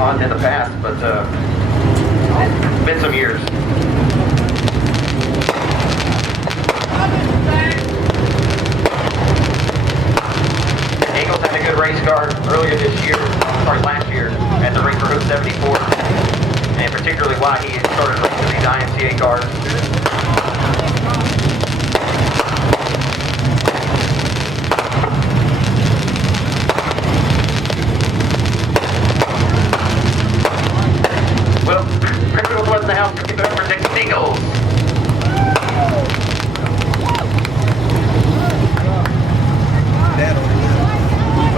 won in the past, but been some years. Eagles had a good race car earlier this year, sorry, last year at the Ring for Hoop 74, and particularly why he had started racing these IMCA cars. Well, Crystal was in the house to give it up for Texas Eagles.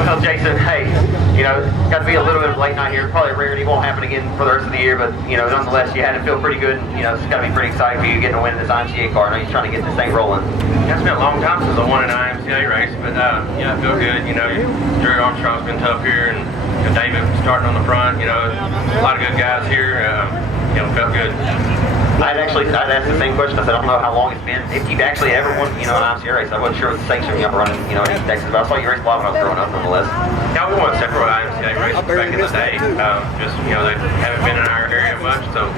Well, Jason, hey, you know, got to be a little bit of late night here. Probably a rarity. Won't happen again for the rest of the year, but, you know, nonetheless, you had to feel pretty good. You know, it's got to be pretty exciting for you getting a win in this IMCA car. I know you're trying to get this thing rolling. Yeah, it's been a long time since I won an IMCA race, but yeah, I feel good. You know, Jerry Armstrong's been tough here, and you know, David starting on the front. You know, a lot of good guys here. You know, felt good. I'd asked the same question. I said, I don't know how long it's been. If you've actually ever won, you know, an IMCA race, I wasn't sure what the sanction you were running, you know, in Texas, but I saw you race a lot when I was growing up, nonetheless. Yeah, we won several IMCA races back in the day. Just, you know, they haven't been in our area much, so,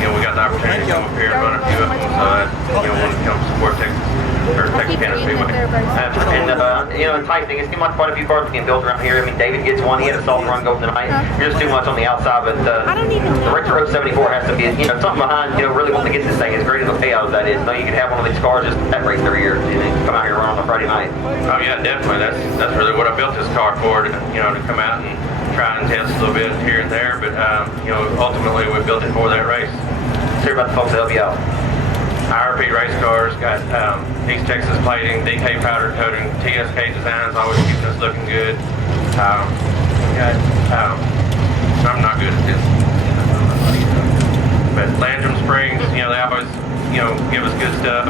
you know, we got the opportunity to come up here and run a few of them, so, you know, wanted to come support Texas, or Texarkana Speedway. You know, enticing. It seemed like quite a few cars being built around here. I mean, David gets one. He had a soft run go tonight. You're just too much on the outside, but the Retro 74 has to be, you know, something behind, you know, really wanting to get this thing as great as a payout as that is. No, you can have one of these cars just that race every year, and then come out here and run on a Friday night. Oh yeah, definitely. That's really what I built this car for, you know, to come out and try and test a little bit here and there, but, you know, ultimately we built it for that race. Let's hear about the folks that help you out. IRP race cars, got East Texas plating, DK powder coating, TSK designs, always keeping us looking good. I'm not good at this. But Landrum Springs, you know, they always, you know, give us good stuff.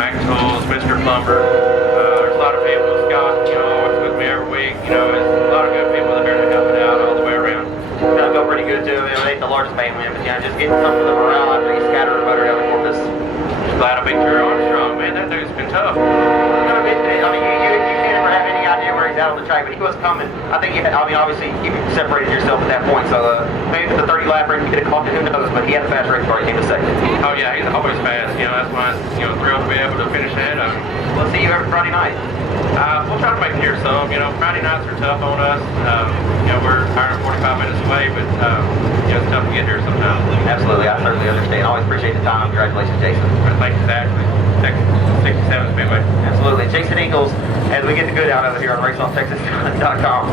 Mac Tools, Mr. Plumber, there's a lot of people. Scott, you know, always with me every week. You know, there's a lot of good people that are helping out all the way around. I feel pretty good too. I mean, it ain't the largest family, but you know, just getting some of the morale after you scatter the motor down the Corpus. Glad I beat Jerry Armstrong, man. That dude's been tough. I mean, you can't ever have any idea where he's out on the track, but he was coming. I think I mean, obviously, you separated yourself at that point, so maybe the 30 lapper, you could have caught it, who knows, but he had a fast race car, he came to second. Oh, yeah, he's always fast. You know, that's why I'm, you know, thrilled to be able to finish ahead of him. We'll see you every Friday night. We'll try to make it here some. You know, Friday nights are tough on us. You know, we're 145 minutes away, but, you know, it's tough to get here sometimes. Absolutely, I certainly understand. I always appreciate the time. Congratulations, Jason. Thank you, Ashley. Texas 67 Speedway. Absolutely. Jason Eagles, as we get the good out of it here on RaceOnTexas.com.